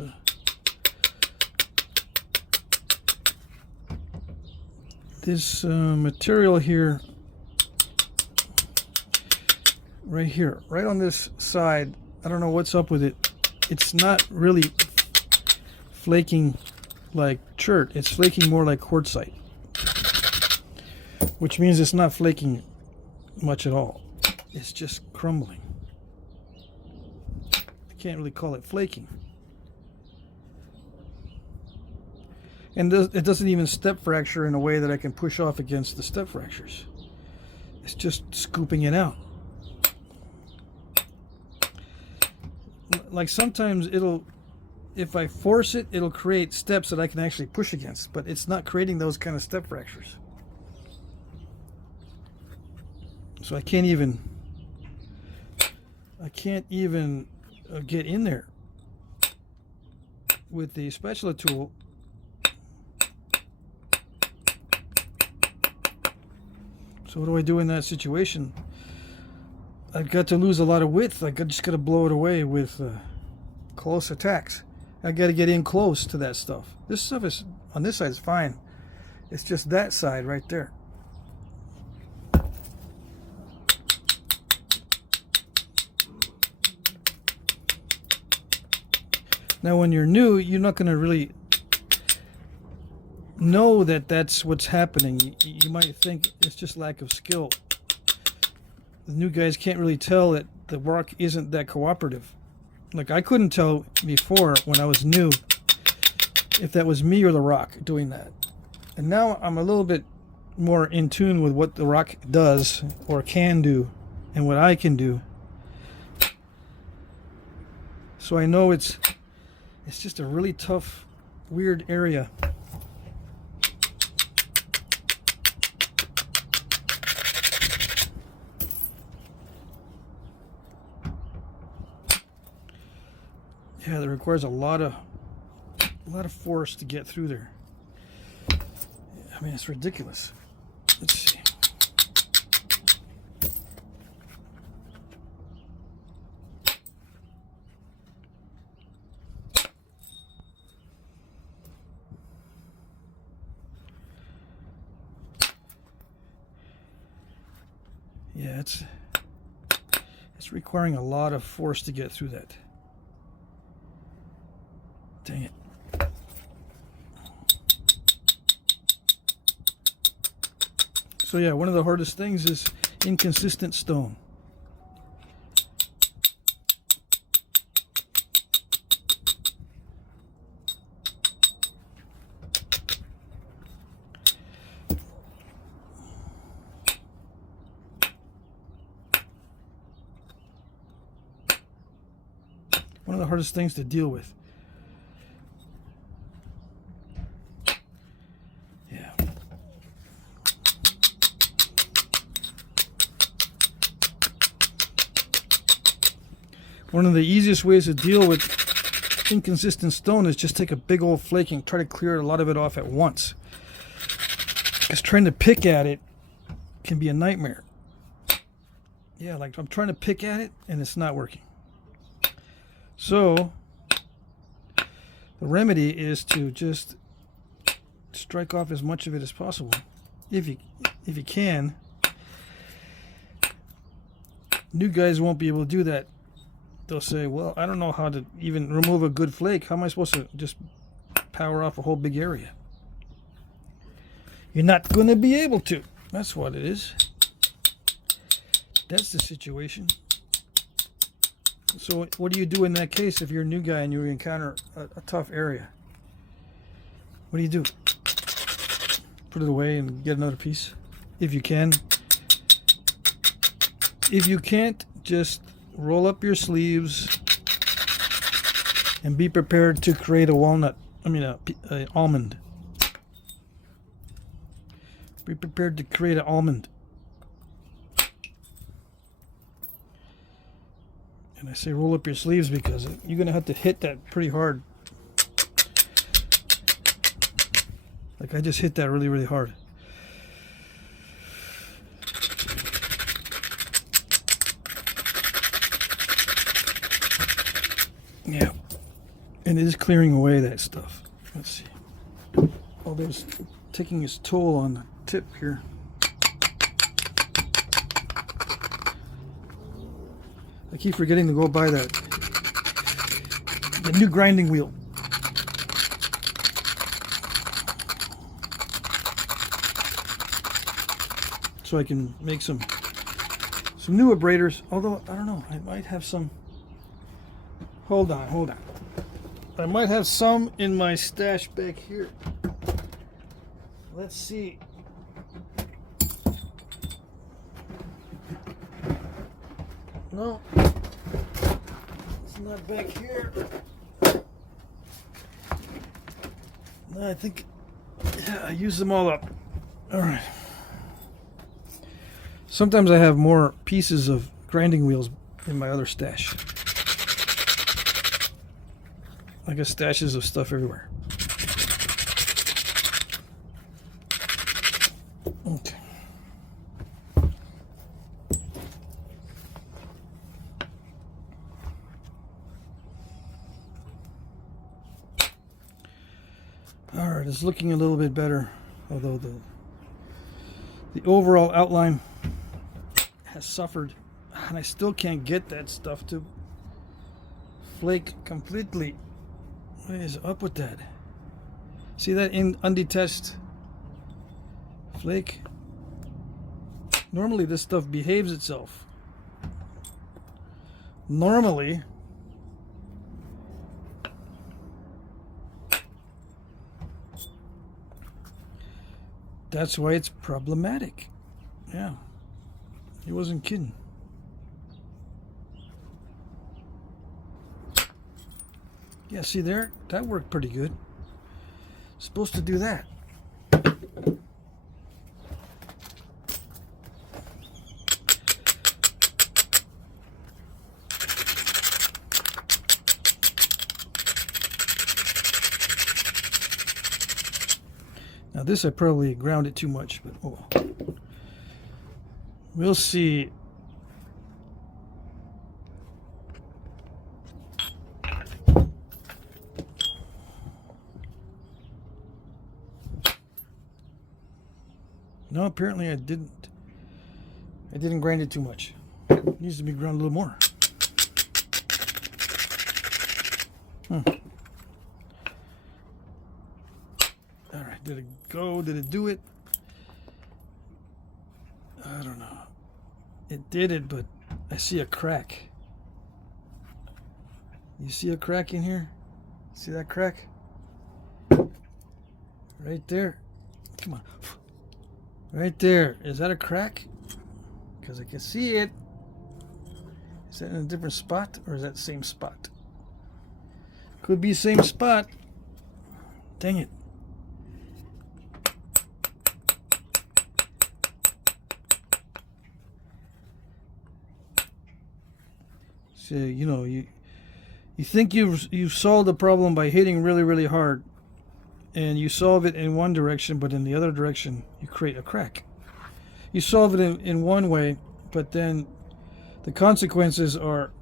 this material here, right here, right on this side, I don't know what's up with it. It's not really flaking like chert, it's flaking more like quartzite, which means it's not flaking much at all. It's just crumbling. Can't really call it flaking. And it doesn't even step fracture in a way that I can push off against the step fractures. It's just scooping it out. Like sometimes if I force it, it'll create steps that I can actually push against, but it's not creating those kind of step fractures. So I can't even get in there with the spatula tool. So what do I do in that situation? I've got to lose a lot of width. I just got to blow it away with close attacks. I got to get in close to that stuff. This stuff is on this side is fine. It's just that side right there. Now, when you're new, you're not going to really know that that's what's happening. You might think it's just lack of skill. The new guys can't really tell that the rock isn't that cooperative. Like, I couldn't tell before when I was new if that was me or the rock doing that. And now I'm a little bit more in tune with what the rock does or can do and what I can do. So I know it's just a really tough, weird area. Yeah, that requires a lot of force to get through there. I mean, it's ridiculous. Let's see. Yeah, it's requiring a lot of force to get through that. Dang it. So yeah, one of the hardest things is inconsistent stone. One of the hardest things to deal with. Yeah. One of the easiest ways to deal with inconsistent stone is just take a big old flake and try to clear a lot of it off at once. Because trying to pick at it can be a nightmare. Yeah, like I'm trying to pick at it and it's not working. So the remedy is to just strike off as much of it as possible, if you can. New guys won't be able to do that. They'll say, well, I don't know how to even remove a good flake. How am I supposed to just power off a whole big area? You're not going to be able to. That's what it is. That's the situation. So what do you do in that case if you're a new guy and you encounter a tough area? What do you do? Put it away and get another piece if you can. If you can't, just roll up your sleeves and be prepared to create a walnut. A almond. Be prepared to create an almond. And I say roll up your sleeves because you're going to have to hit that pretty hard. Like I just hit that really, really hard. Yeah. And it is clearing away that stuff. Let's see. Oh, there's taking its toll on the tip here. I keep forgetting to go buy the new grinding wheel. So I can make some new abraders. Although, I don't know, I might have some. Hold on. I might have some in my stash back here. Let's see. No, it's not back here. No, I think, yeah, I used them all up. All right. Sometimes I have more pieces of grinding wheels in my other stash. I got stashes of stuff everywhere. Okay. All right, it's looking a little bit better, although the overall outline has suffered, and I still can't get that stuff to flake completely. What is up with that? See that undetached flake? Normally this stuff behaves itself. Normally. That's why it's problematic. Yeah. He wasn't kidding. Yeah, see there? That worked pretty good. Supposed to do that. Now this I probably ground it too much, but oh well. We'll see. No, apparently I didn't. I didn't grind it too much. It needs to be ground a little more. All right, did it go? Did it do it? I don't know. It did it, but I see a crack. You see a crack in here? See that crack? Right there. Come on. Right there. Is that a crack? Because I can see it. Is that in a different spot, or is that the same spot? Could be same spot. Dang it. So, you know, you think you've solved the problem by hitting really, really hard, and you solve it in one direction, but in the other direction you create a crack. You solve it in one way, but then the consequences are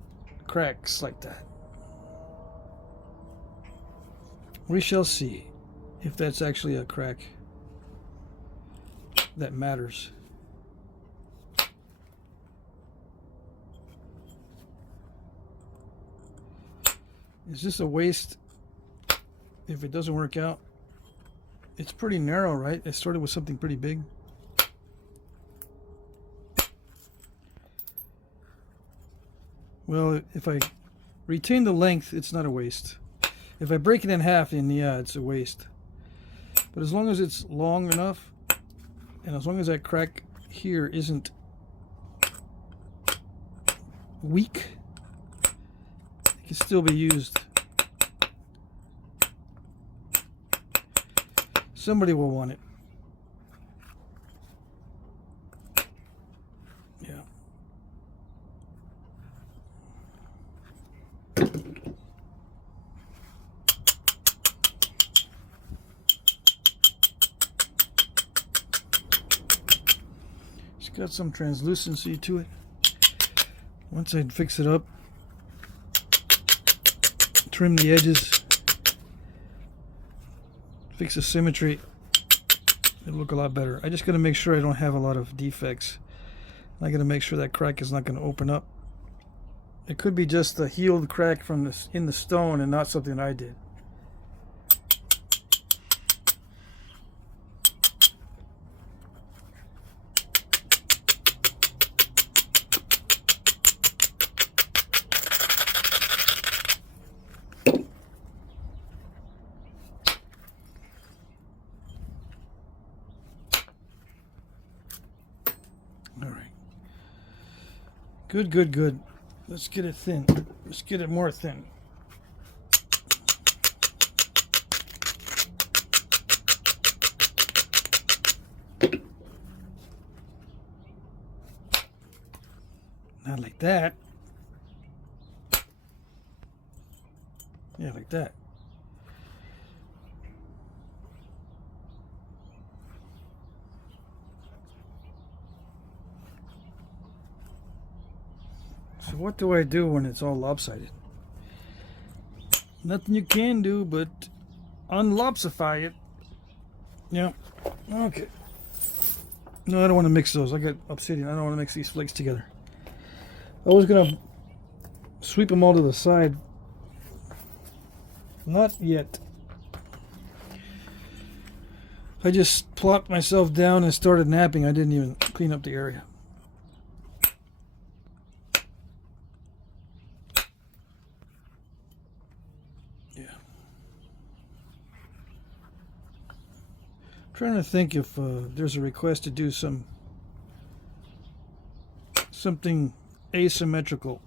cracks like that. We shall see if that's actually a crack that matters. Is this a waste if it doesn't work out? It's pretty narrow, right? It started with something pretty big. Well, if I retain the length, it's not a waste. If I break it in half, then yeah, it's a waste. But as long as it's long enough, and as long as that crack here isn't weak, it can still be used. Somebody will want it. Yeah. It's got some translucency to it. Once I fix it up, trim the edges, fix the symmetry, it'll look a lot better. I just got to make sure I don't have a lot of defects. I got to make sure that crack is not going to open up. It could be just a healed crack from this in the stone and not something I did. All right. Good, good, good. Let's get it thin. Let's get it more thin. Not like that. Yeah, like that. So what do I do when it's all lopsided? Nothing you can do but unlopsify it. Yeah. Okay. No, I don't want to mix those. I got obsidian. I don't want to mix these flakes together. I was going to sweep them all to the side. Not yet. I just plopped myself down and started napping. I didn't even clean up the area. Trying to think if there's a request to do something asymmetrical.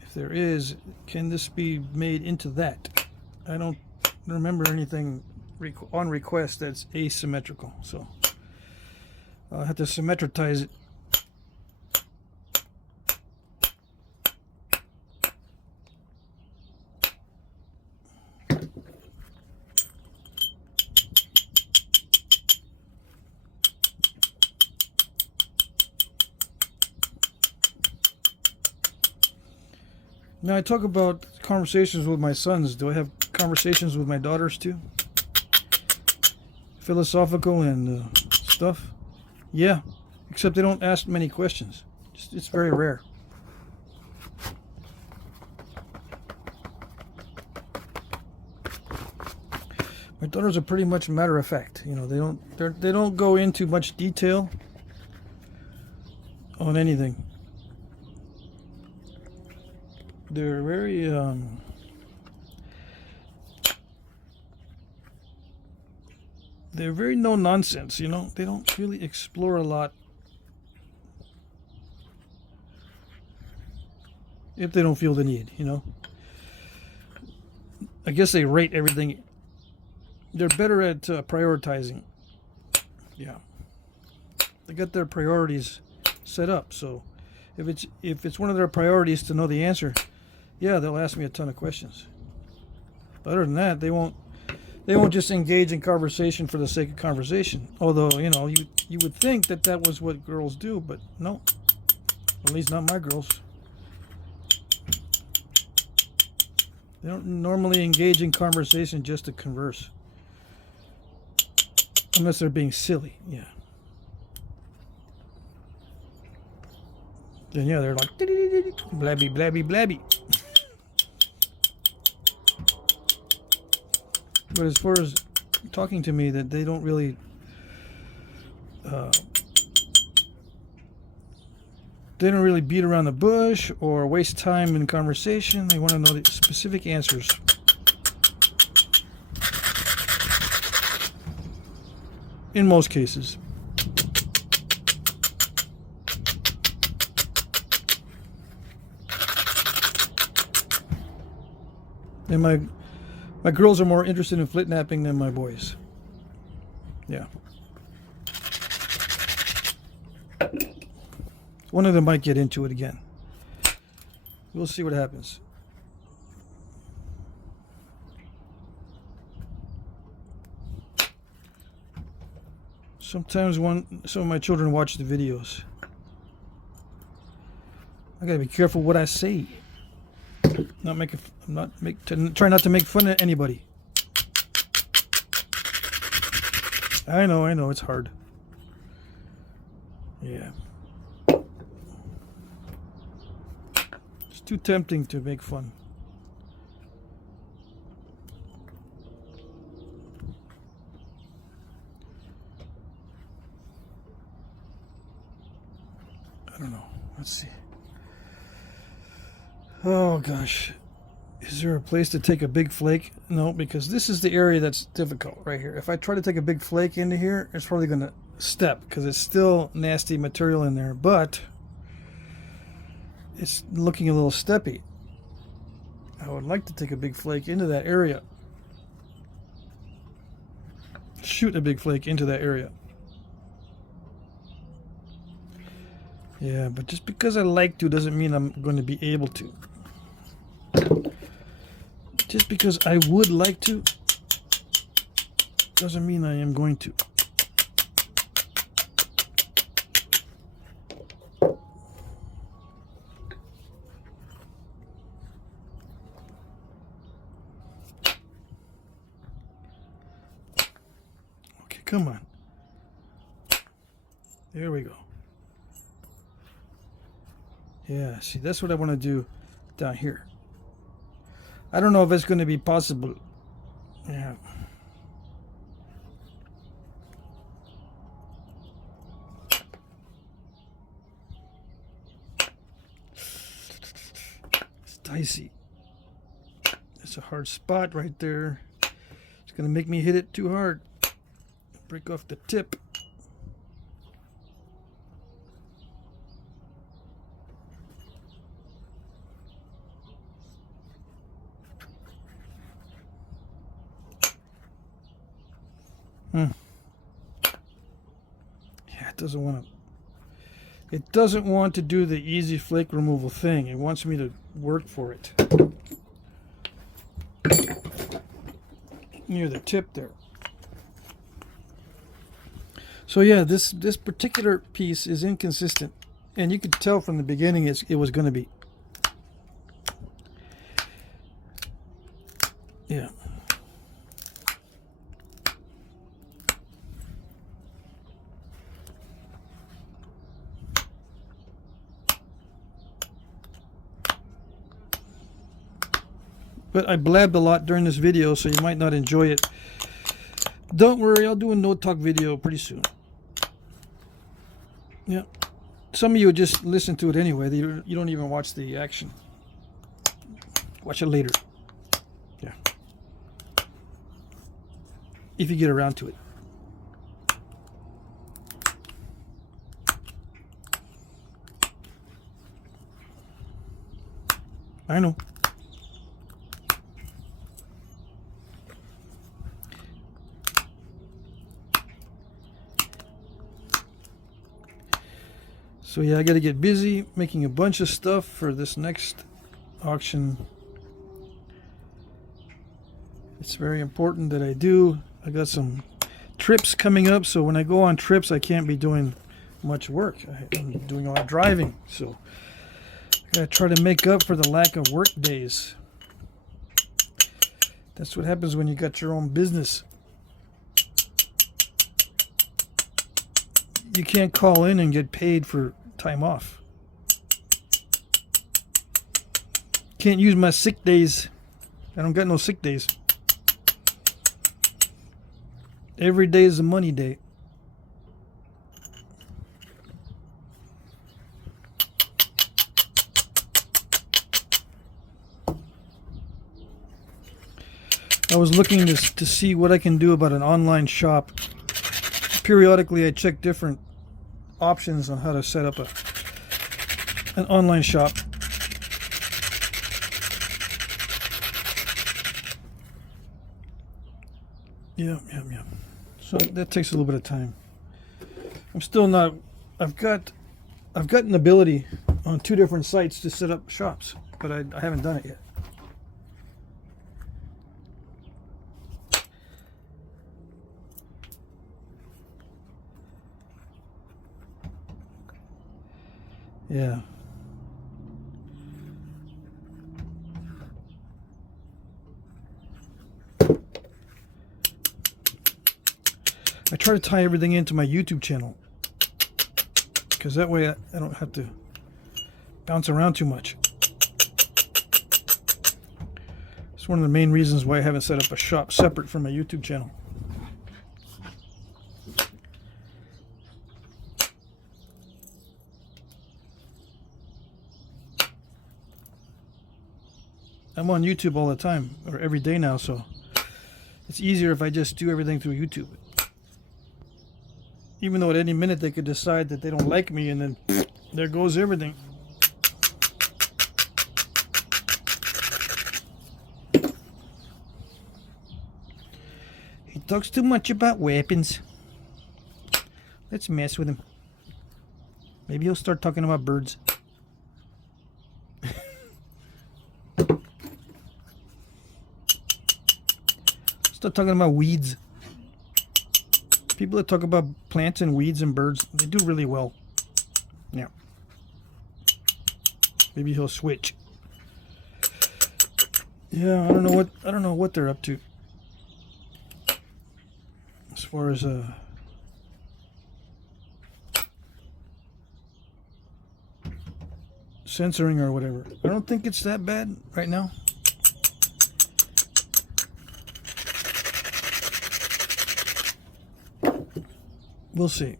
If there is, can this be made into that? I don't remember anything on request that's asymmetrical, so I'll have to symmetritize it. Now I talk about conversations with my sons. Do I have conversations with my daughters too? Philosophical and stuff? Yeah, except they don't ask many questions. It's very rare. My daughters are pretty much matter of fact. You know, they don't go into much detail on anything. They're very no nonsense, you know. They don't really explore a lot if they don't feel the need, you know. I guess they rate everything. They're better at prioritizing. Yeah, they got their priorities set up. So if it's one of their priorities to know the answer, yeah, they'll ask me a ton of questions. Other than that, they won't just engage in conversation for the sake of conversation. Although, you know, you would think that was what girls do, but no. At least not my girls. They don't normally engage in conversation just to converse. Unless they're being silly, yeah. Then yeah, they're like blabby, blabby, blabby. But as far as talking to me, that they don't really beat around the bush or waste time in conversation. They want to know the specific answers. In most cases. And my girls are more interested in Flintknapping than my boys. Yeah. One of them might get into it again. We'll see what happens. Sometimes some of my children watch the videos. I gotta be careful what I say. Try not to make fun of anybody. I know, it's hard. Yeah. It's too tempting to make fun. I don't know. Let's see. Oh gosh. Is there a place to take a big flake? No, because this is the area that's difficult right here. If I try to take a big flake into here, it's probably going to step because it's still nasty material in there, but it's looking a little steppy. I would like to take a big flake into that area. Shoot a big flake into that area. Yeah, but just because I like to doesn't mean I'm going to be able to. Just because I would like to doesn't mean I am going to. Okay, come on. There we go. Yeah, see, that's what I want to do down here. I don't know if it's going to be possible. Yeah. It's dicey. It's a hard spot right there. It's going to make me hit it too hard. Break off the tip. Yeah, it doesn't want to. It doesn't want to do the easy flake removal thing. It wants me to work for it. Near the tip there. So yeah, this particular piece is inconsistent, and you could tell from the beginning it was going to be. Yeah. But I blabbed a lot during this video, so you might not enjoy it. Don't worry, I'll do a no talk video pretty soon. Yeah. Some of you just listen to it anyway. You don't even watch the action. Watch it later. Yeah. If you get around to it. I know. So yeah, I got to get busy making a bunch of stuff for this next auction. It's very important that I do. I got some trips coming up, so when I go on trips, I can't be doing much work. I'm doing a lot of driving, so I got to try to make up for the lack of work days. That's what happens when you got your own business. You can't call in and get paid for time off. Can't use my sick days. I don't got no sick days. Every day is a money day. I was looking to see what I can do about an online shop. Periodically, I check different options on how to set up an online shop. Yeah. So that takes a little bit of time. I'm still not. I've got an ability on 2 different sites to set up shops, but I haven't done it yet. Yeah. I try to tie everything into my YouTube channel, because that way I don't have to bounce around too much. It's one of the main reasons why I haven't set up a shop separate from my YouTube channel. I'm on YouTube all the time, or every day now, so it's easier if I just do everything through YouTube. Even though at any minute they could decide that they don't like me, and then there goes everything. He talks too much about weapons. Let's mess with him. Maybe he'll start talking about birds. Start talking about weeds. People that talk about plants and weeds and birds, they do really well. Yeah. Maybe he'll switch. Yeah, I don't know what they're up to. As far as censoring or whatever. I don't think it's that bad right now. We'll see.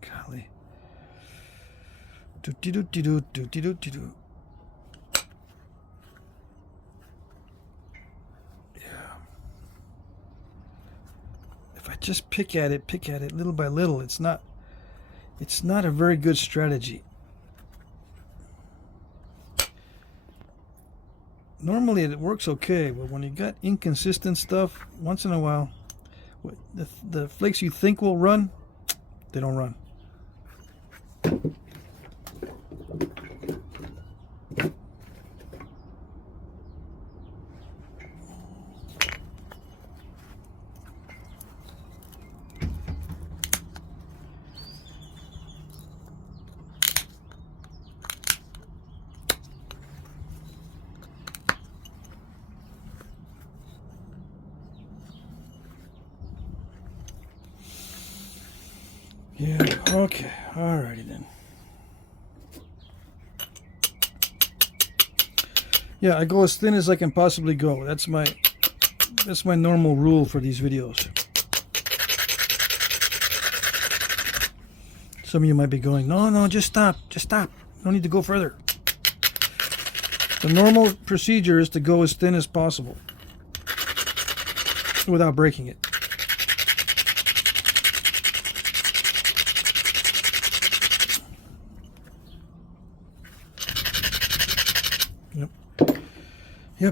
Golly. Do-de-do-de-do. Just pick at it little by little. It's not a very good strategy. Normally it works okay, but when you got inconsistent stuff, once in a while, the flakes you think will run, they don't run. Yeah, okay, alrighty then. Yeah, I go as thin as I can possibly go. That's my normal rule for these videos. Some of you might be going, no, just stop. No need to go further. The normal procedure is to go as thin as possible without breaking it.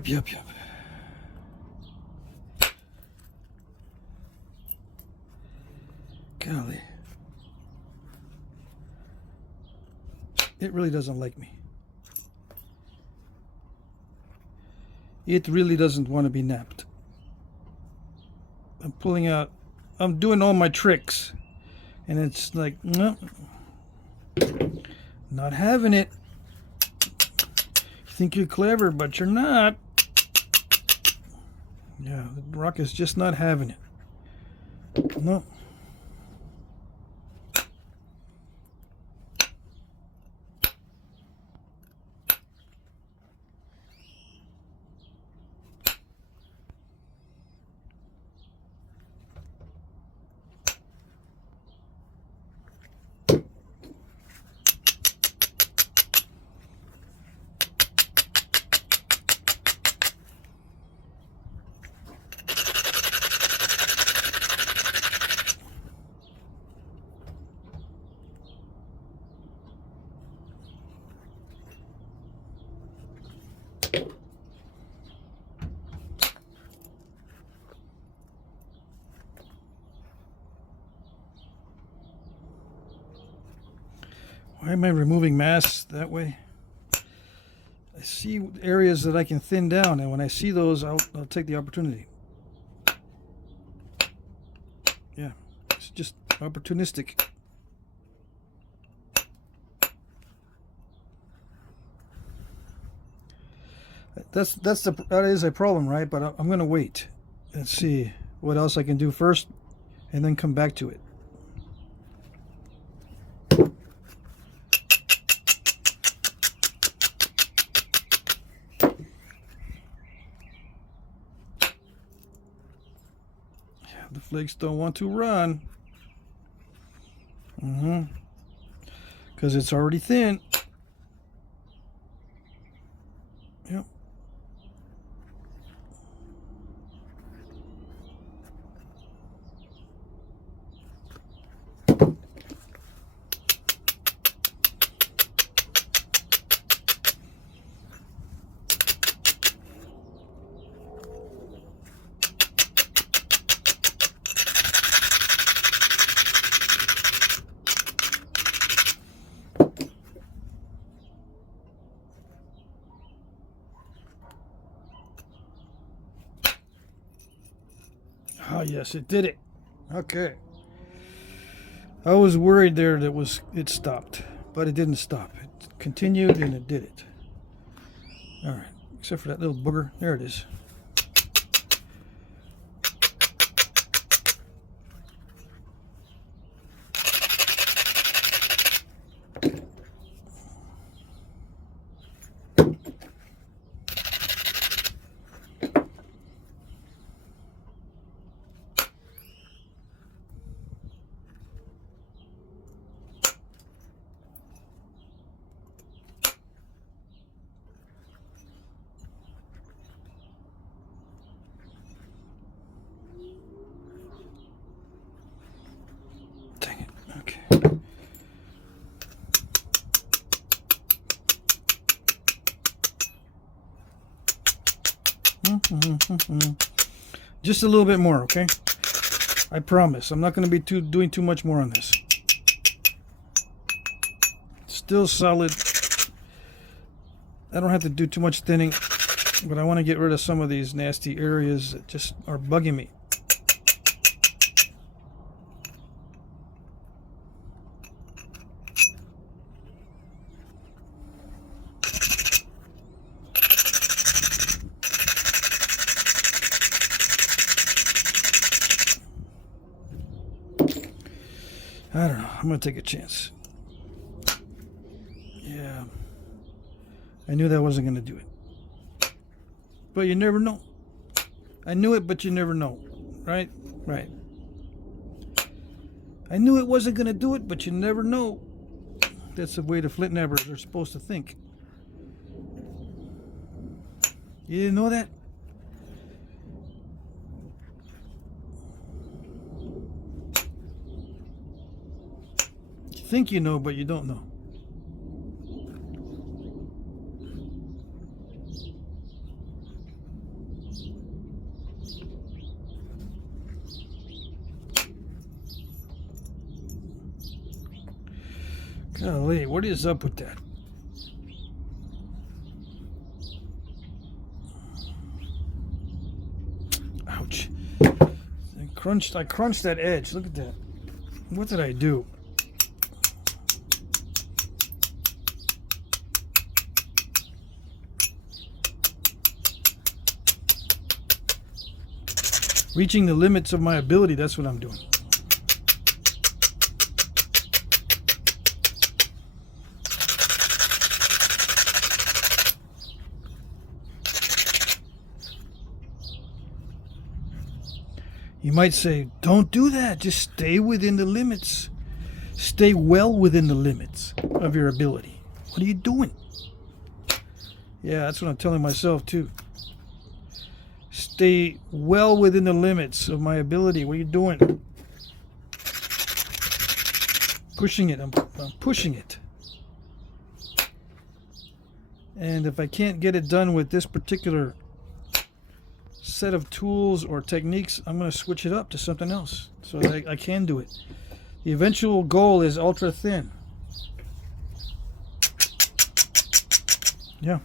Yep. Golly. It really doesn't like me. It really doesn't want to be napped. I'm doing all my tricks, and it's like, no, not having it. You think you're clever, but you're not. Yeah, the rock is just not having it. No. Why am I removing mass that way? I see areas that I can thin down, and when I see those, I'll take the opportunity. Yeah, it's just opportunistic. That is a problem, right? But I'm gonna wait and see what else I can do first, and then come back to it. The flakes don't want to run. Because it's already thin. Yep. Oh yes, it did it. Okay. I was worried there that it stopped, but it didn't stop. It continued and it did it. All right, except for that little booger. There it is. Just a little bit more, okay? I promise. I'm not going to be doing too much more on this. Still solid. I don't have to do too much thinning, but I want to get rid of some of these nasty areas that just are bugging me. I don't know. I'm going to take a chance. Yeah. I knew that wasn't going to do it. But you never know. I knew it, but you never know. Right? Right. I knew it wasn't going to do it, but you never know. That's the way the Flintknappers are supposed to think. You didn't know that? You think you know, but you don't know. Golly, what is up with that? Ouch. I crunched that edge. Look at that. What did I do? Reaching the limits of my ability, that's what I'm doing. You might say, don't do that. Just stay within the limits. Stay well within the limits of your ability. What are you doing? Yeah, that's what I'm telling myself too. Stay well within the limits of my ability. What are you doing? Pushing it. I'm pushing it. And if I can't get it done with this particular set of tools or techniques, I'm going to switch it up to something else so that I can do it. The eventual goal is ultra thin. Yeah.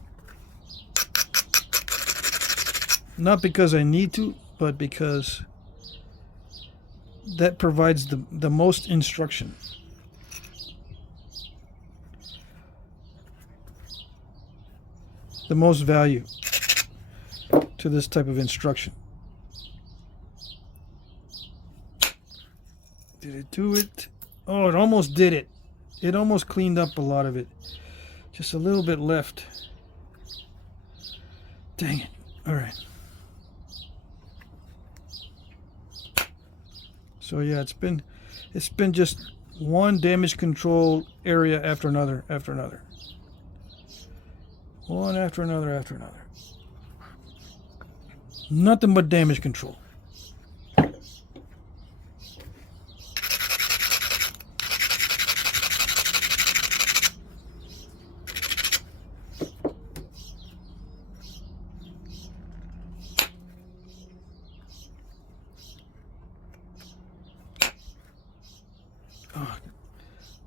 Not because I need to, but because that provides the most instruction. The most value to this type of instruction. Did it do it? Oh, it almost did it. It almost cleaned up a lot of it. Just a little bit left. Dang it. All right. So yeah, it's been just one damage control area after another after another. One after another after another. Nothing but damage control.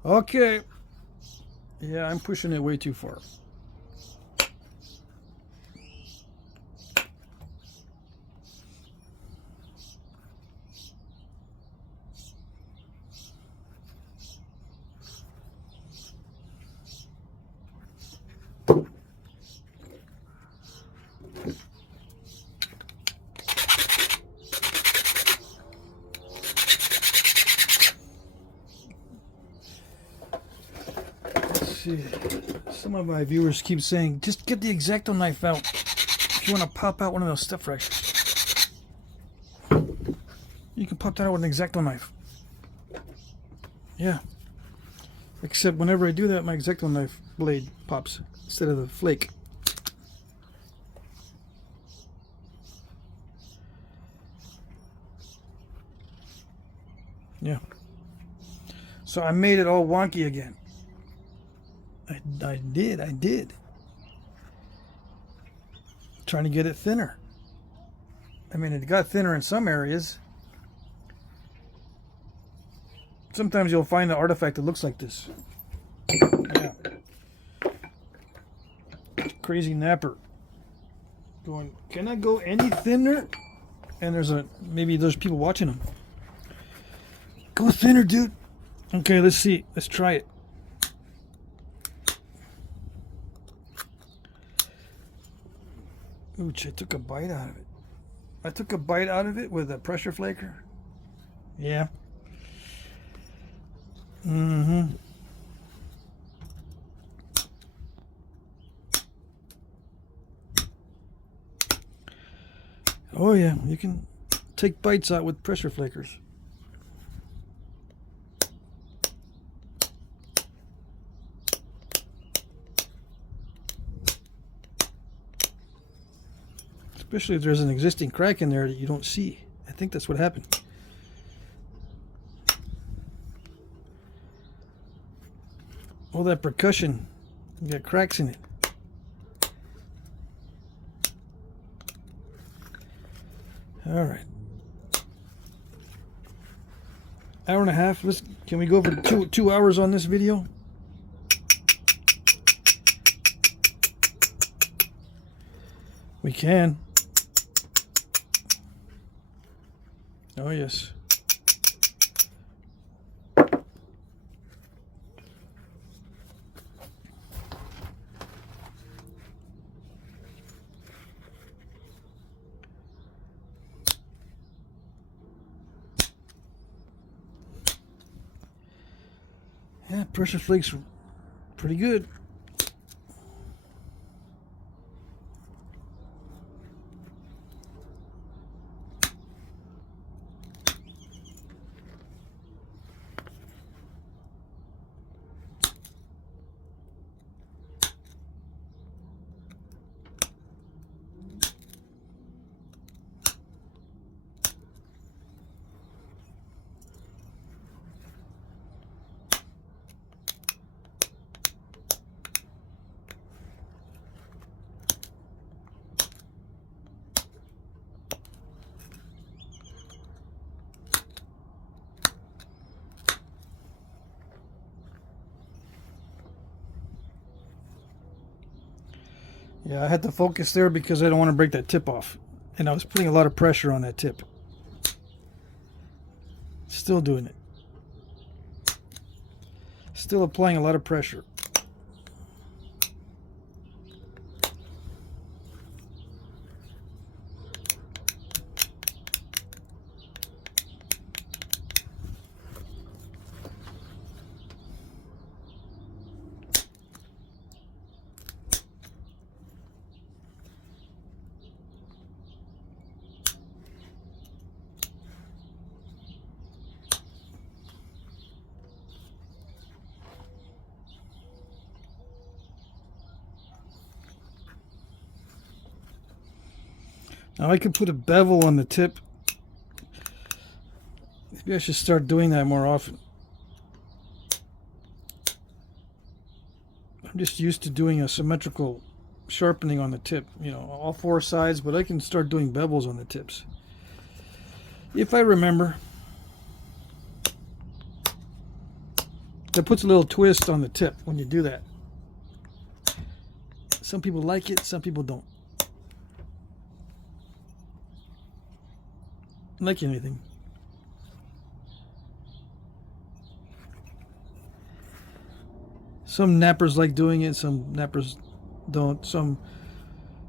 Okay. Yeah, I'm pushing it way too far. Some of my viewers keep saying, just get the X-Acto knife out if you want to pop out one of those step fractures. You can pop that out with an X-Acto knife. Yeah. Except whenever I do that, my X-Acto knife blade pops instead of the flake. Yeah. So I made it all wonky again. I did. Trying to get it thinner. I mean, it got thinner in some areas. Sometimes you'll find the artifact that looks like this. Yeah. Crazy napper. Going, can I go any thinner? And maybe there's people watching them. Go thinner, dude. Okay, let's see. Let's try it. Ooch, I took a bite out of it. I took a bite out of it with a pressure flaker. Yeah. Mm-hmm. Oh yeah, you can take bites out with pressure flakers. Especially if there's an existing crack in there that you don't see. I think that's what happened. All that percussion, you got cracks in it. All right. Hour and a half. Can we go for two hours on this video? We can. Oh, yes. Yeah, pressure flakes are pretty good. Yeah, I had to focus there because I don't want to break that tip off. And I was putting a lot of pressure on that tip. Still doing it. Still applying a lot of pressure. Now I could put a bevel on the tip. Maybe I should start doing that more often. I'm just used to doing a symmetrical sharpening on the tip, you know, all four sides, but I can start doing bevels on the tips. If I remember. That puts a little twist on the tip when you do that. Some people like it, some people don't. Like anything. Some nappers like doing it, some nappers don't. Some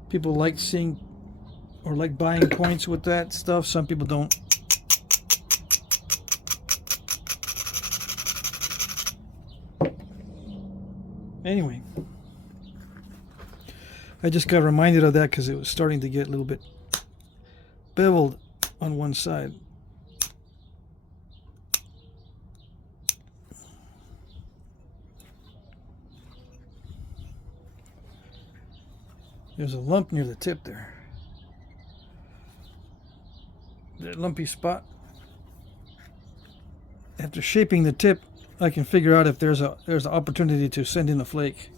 people like seeing or like buying points with that stuff, some people don't. Anyway, I just got reminded of that because it was starting to get a little bit beveled on one side. There's a lump near the tip there. That lumpy spot. After shaping the tip, I can figure out if there's an opportunity to send in a flake.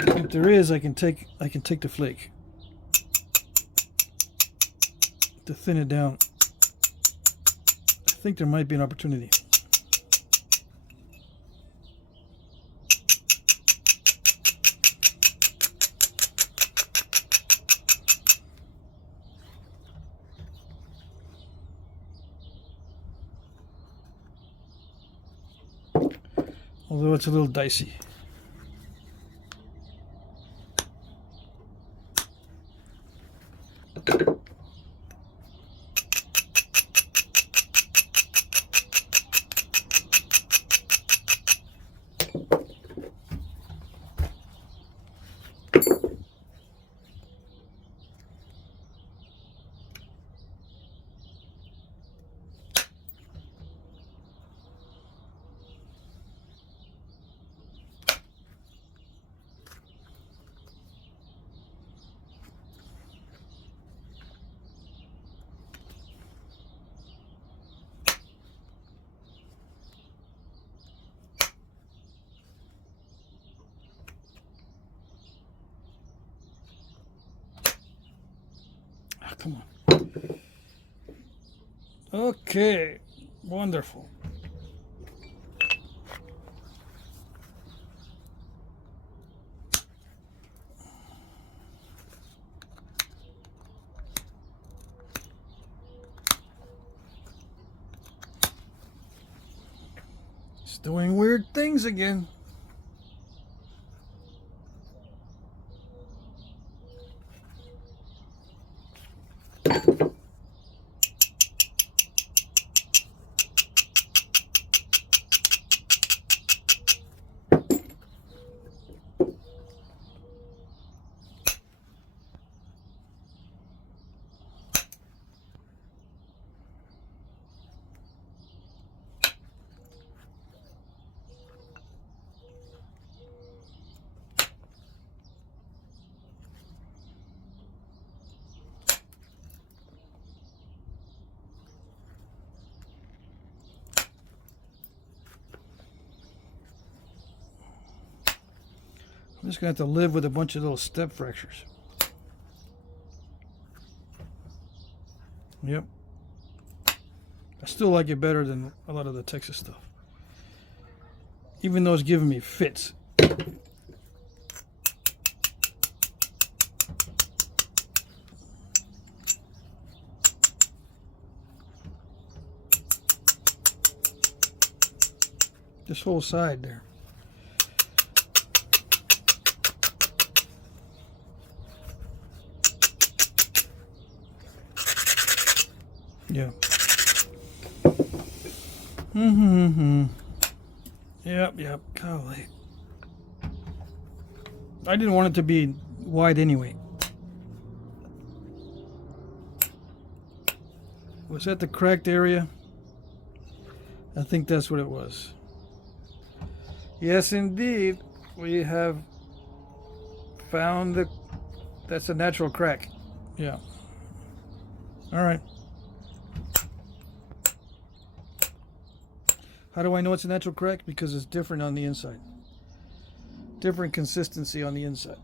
If there is, I can take the flake to thin it down. I think there might be an opportunity. Although it's a little dicey. Come on. Okay, wonderful. It's doing weird things again. just going to have to live with a bunch of little step fractures. Yep. I still like it better than a lot of the Texas stuff. Even though it's giving me fits. This whole side there. Yeah. Yep. Golly. I didn't want it to be wide anyway. Was that the cracked area? I think that's what it was. Yes, indeed. We have found that's a natural crack. Yeah. All right. How do I know it's a natural crack? Because it's different on the inside. Different consistency on the inside.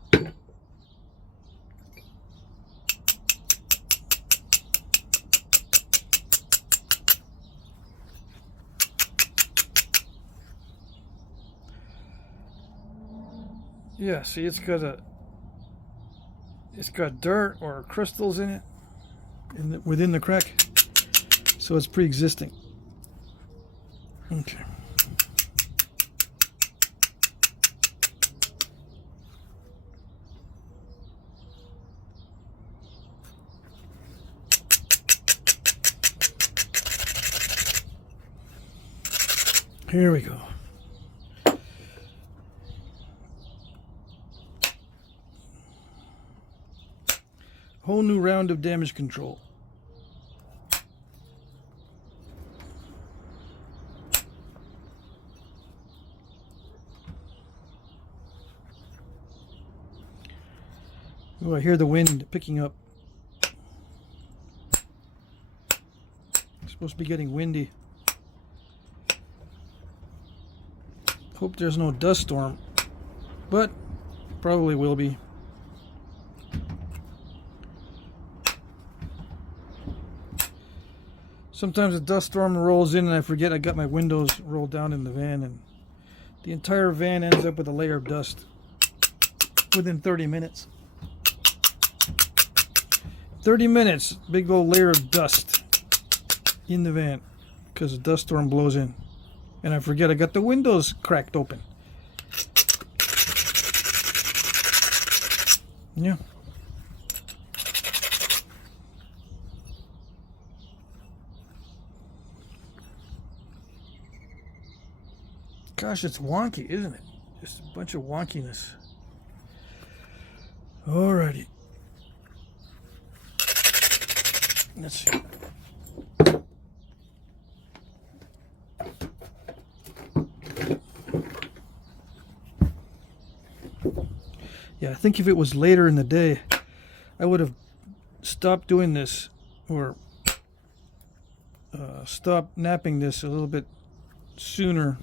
Yeah, see, it's got dirt or crystals in it within the crack. So it's pre-existing. Okay. Here we go. Whole new round of damage control. Oh, I hear the wind picking up. It's supposed to be getting windy. Hope there's no dust storm, but probably will be. Sometimes a dust storm rolls in and I forget I got my windows rolled down in the van, and the entire van ends up with a layer of dust within 30 minutes. 30 minutes, big old layer of dust in the van because a dust storm blows in. And I forget I got the windows cracked open. Yeah. Gosh, it's wonky, isn't it? Just a bunch of wonkiness. Alrighty. Let's see. Yeah, I think if it was later in the day, I would have stopped doing this or stopped napping this a little bit sooner.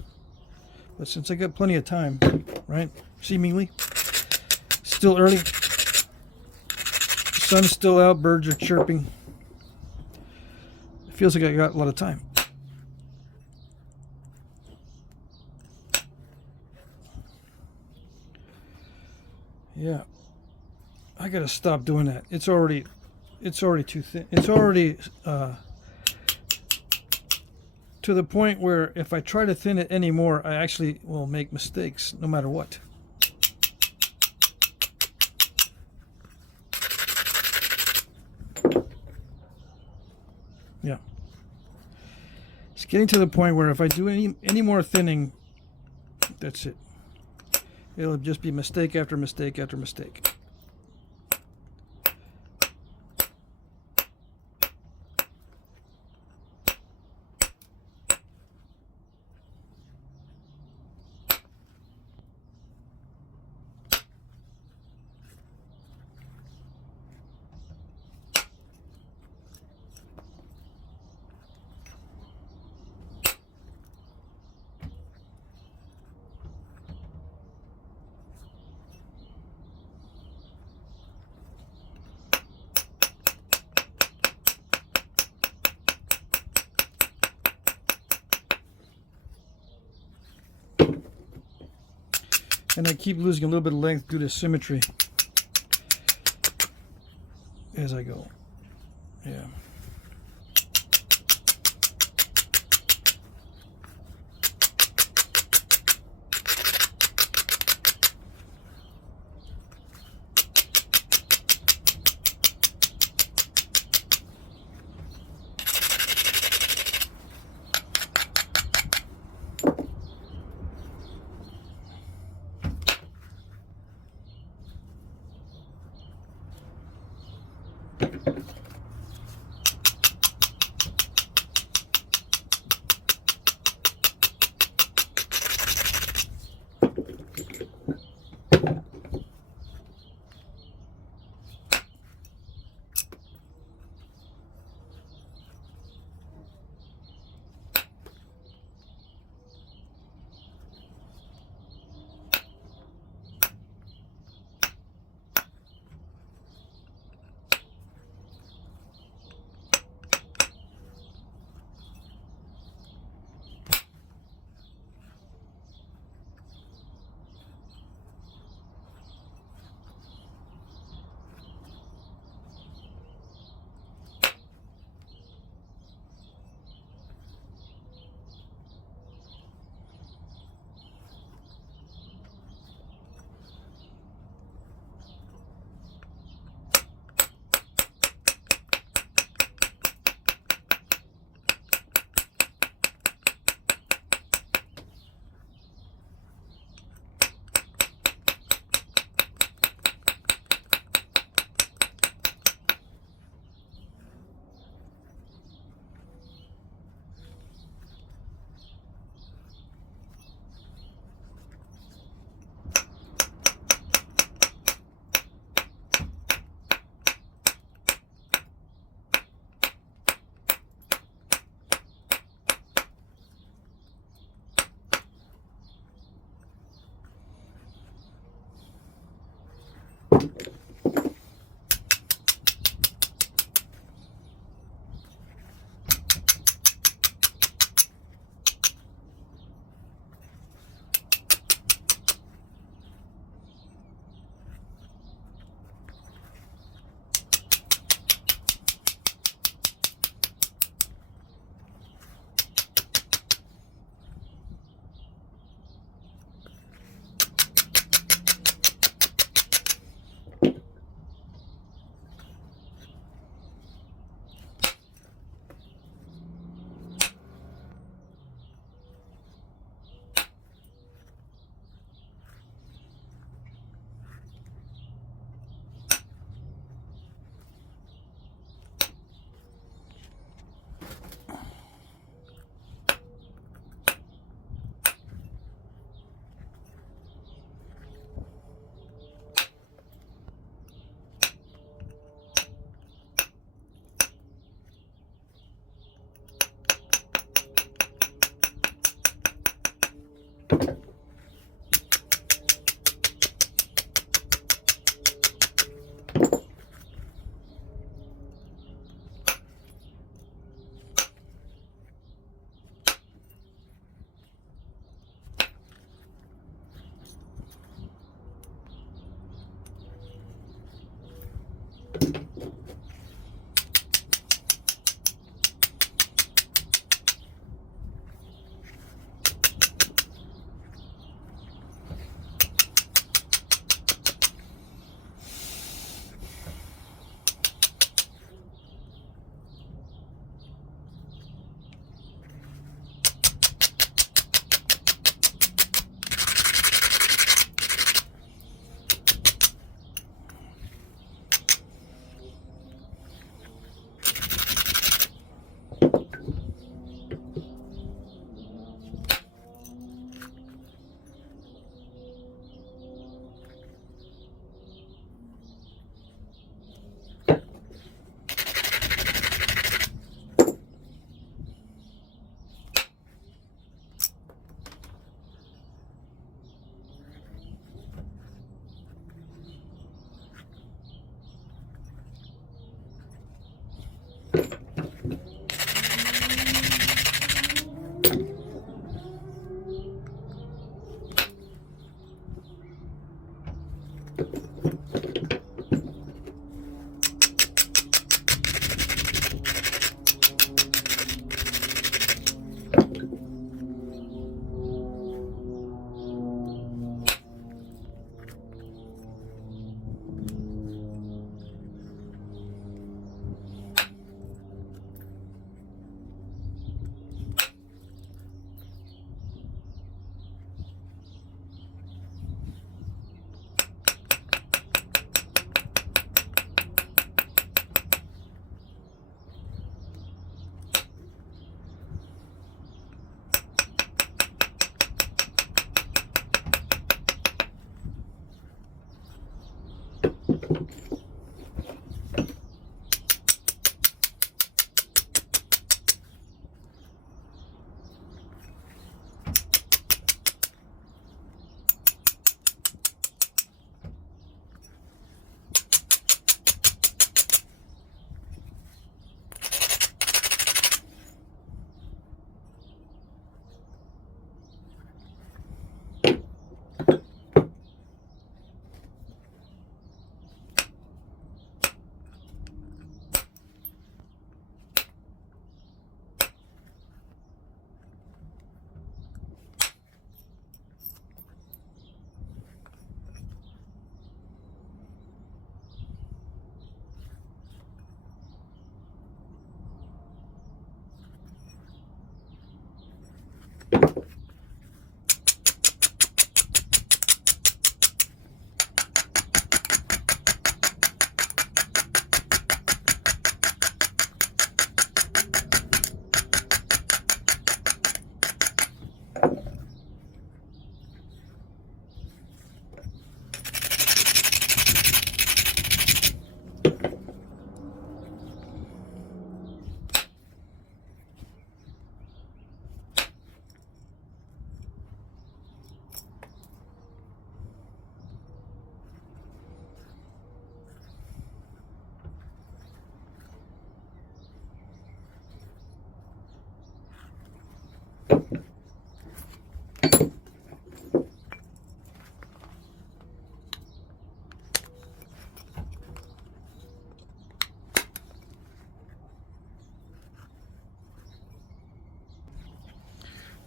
But since I got plenty of time, right? Seemingly. Still early. Sun's still out, birds are chirping. It feels like I got a lot of time. Yeah. I gotta stop doing that. It's already too thin. It's already to the point where if I try to thin it anymore, I actually will make mistakes no matter what. Yeah. It's getting to the point where if I do any more thinning, that's it. It'll just be mistake after mistake after mistake. And I keep losing a little bit of length due to symmetry as I go. Yeah.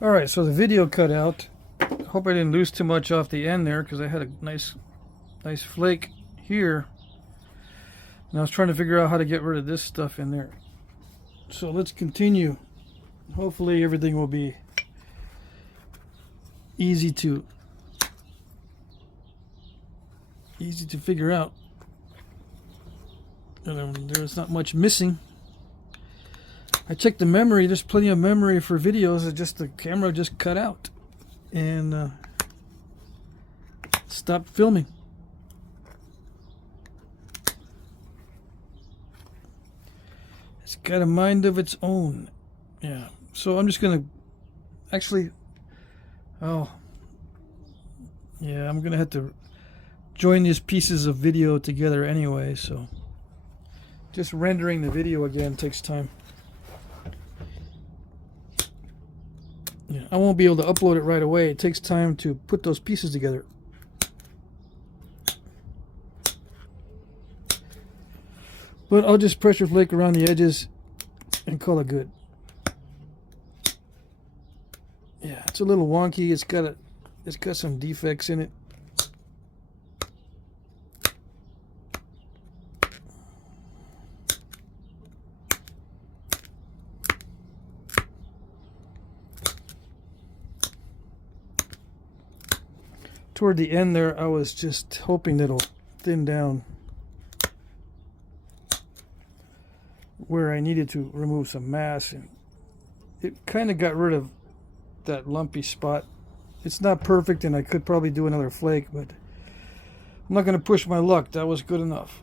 All right, so the video cut out. Hope I didn't lose too much off the end there because I had a nice flake here. And I was trying to figure out how to get rid of this stuff in there. So let's continue. Hopefully everything will be easy to figure out. And there's not much missing. I checked the memory. There's plenty of memory for videos. It's just the camera just cut out and stopped filming. It's got a mind of its own. Yeah. So I'm just gonna actually. Oh. Yeah, I'm gonna have to join these pieces of video together anyway. So just rendering the video again takes time. Yeah, I won't be able to upload it right away. It takes time to put those pieces together. But I'll just pressure flake around the edges and call it good. Yeah, it's a little wonky. It's got some defects in it. Toward the end there, I was just hoping that it'll thin down where I needed to remove some mass, and it kind of got rid of that lumpy spot. It's not perfect, and I could probably do another flake, but I'm not going to push my luck. That was good enough.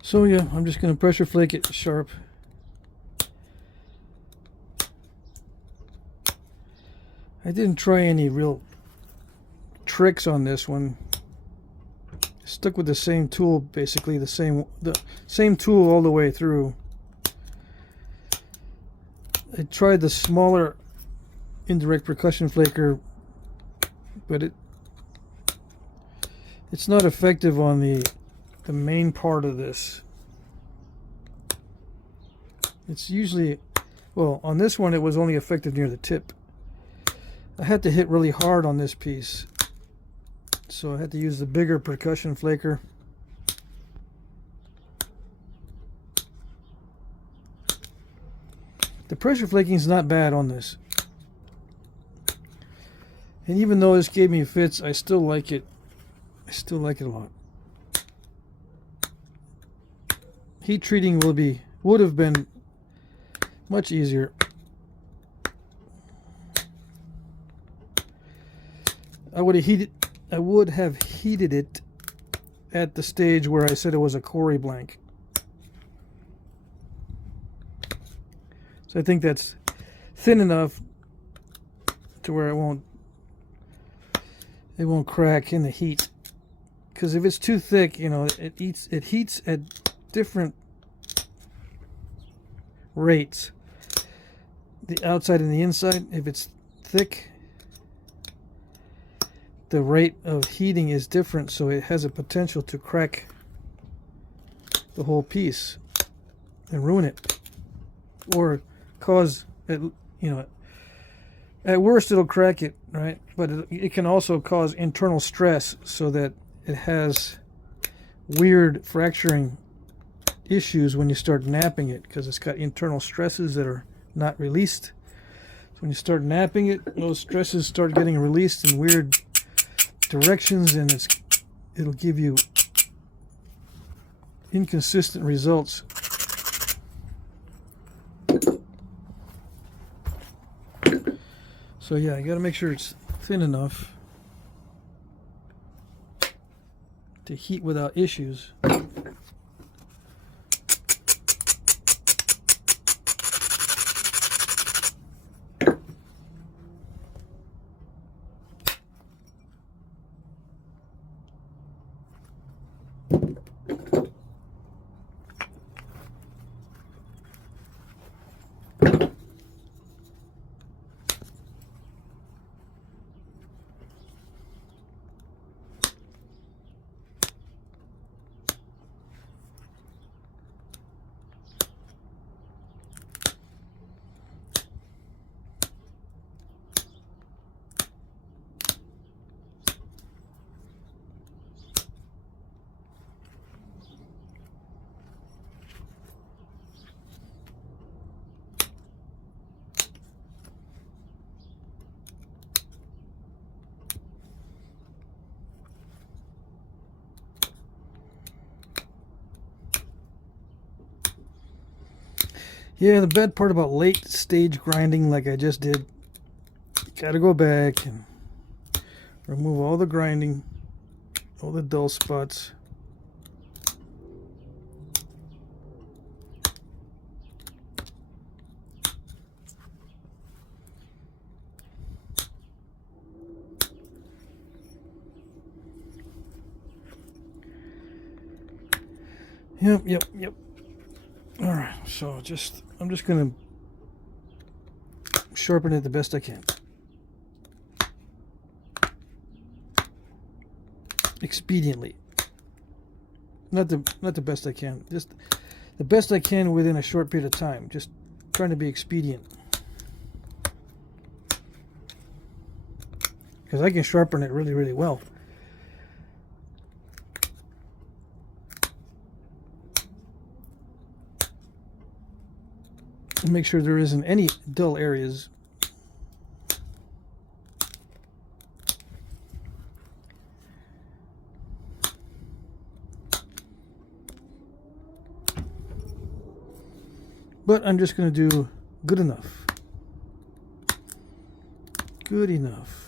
So yeah, I'm just going to pressure flake it sharp. I didn't try any real tricks on this one. Stuck with the same tool, basically the same tool all the way through. I tried the smaller indirect percussion flaker, but it's not effective on the main part of this. It's usually, well, on this one it was only effective near the tip. I had to hit really hard on this piece, so I had to use the bigger percussion flaker. The pressure flaking is not bad on this, and even though this gave me fits, I still like it. I still like it a lot. Heat treating would have been much easier. I would have heated it at the stage where I said it was a quarry blank. So I think that's thin enough to where it won't crack in the heat. Because if it's too thick, you know, it heats at different rates, the outside and the inside. If it's thick, the rate of heating is different, so it has a potential to crack the whole piece and ruin it, or cause it, you know, at worst it'll crack it, right? But it can also cause internal stress, so that it has weird fracturing issues when you start knapping it, because it's got internal stresses that are not released. So when you start knapping it, those stresses start getting released in weird directions, and it'll give you inconsistent results. So yeah, I got to make sure it's thin enough to heat without issues. Yeah, the bad part about late stage grinding like I just did, you gotta go back and remove all the grinding, all the dull spots. Yep. All right, so I'm just gonna sharpen it the best I can. Expediently. Not the best I can. Just the best I can within a short period of time. Just trying to be expedient. Because I can sharpen it really, really well. And make sure there isn't any dull areas. But I'm just going to do good enough. Good enough.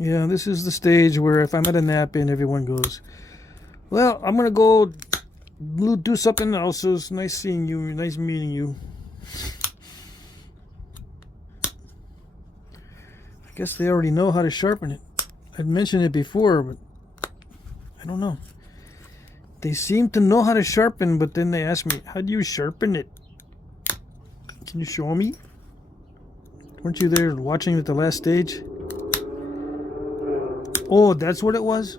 Yeah, this is the stage where if I'm at a nap-in, everyone goes, well, I'm going to go do something else. So it's nice seeing you. Nice meeting you. I guess they already know how to sharpen it. I'd mentioned it before, but I don't know. They seem to know how to sharpen, but then they ask me, how do you sharpen it? Can you show me? Weren't you there watching at the last stage? Oh, that's what it was?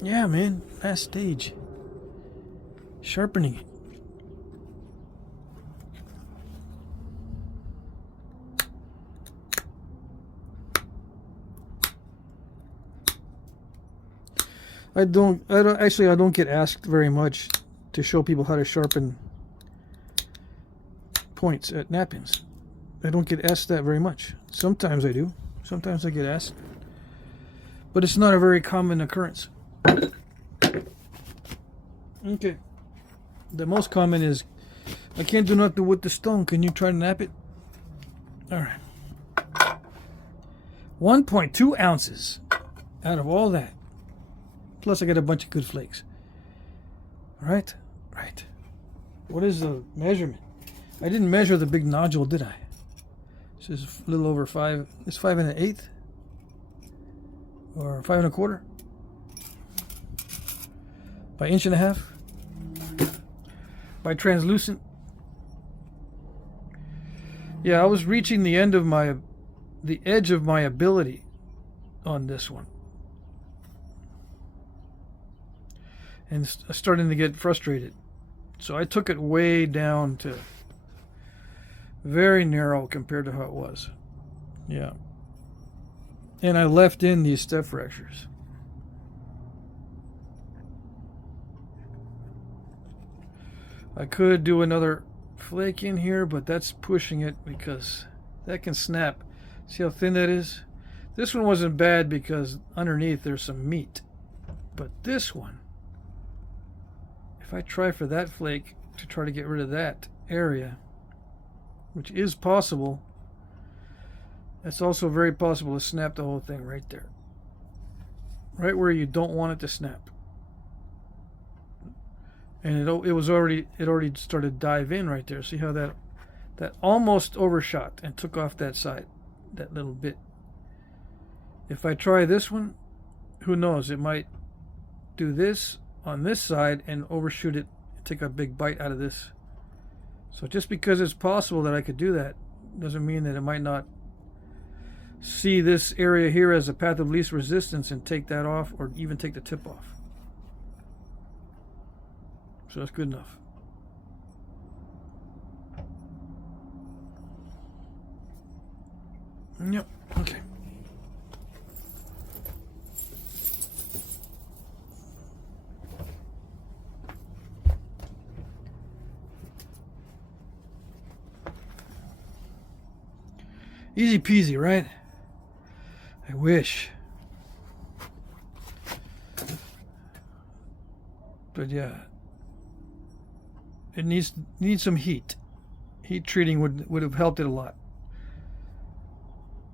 Yeah, man. Last stage. Sharpening it. I don't get asked very much to show people how to sharpen points at nap-ins. I don't get asked that very much. Sometimes I do. Sometimes I get asked. But it's not a very common occurrence. Okay. The most common is, I can't do nothing with the stone. Can you try to nap it? Alright. 1.2 ounces out of all that. Plus I got a bunch of good flakes. Alright? Right. What is the measurement? I didn't measure the big nodule, did I? This is a little over 5. It's 5 1/8? Or 5 1/4? By 1.5 inches? By translucent? Yeah, I was reaching the end of the edge of my ability on this one. And starting to get frustrated. So I took it way down to very narrow compared to how it was. Yeah. And I left in these step fractures. I could do another flake in here, but that's pushing it because that can snap. See how thin that is? This one wasn't bad because underneath there's some meat. But this one, if I try for that flake to try to get rid of that area, which is possible, it's also very possible to snap the whole thing right there. Right where you don't want it to snap. And it already started to dive in right there. See how that almost overshot and took off that side, that little bit. If I try this one, who knows, it might do this on this side and overshoot it, take a big bite out of this. So just because it's possible that I could do that doesn't mean that it might not see this area here as a path of least resistance and take that off, or even take the tip off. So that's good enough. Yep, okay. Easy peasy, right? I wish. But yeah, it needs some heat. Heat treating would have helped it a lot.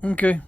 Okay.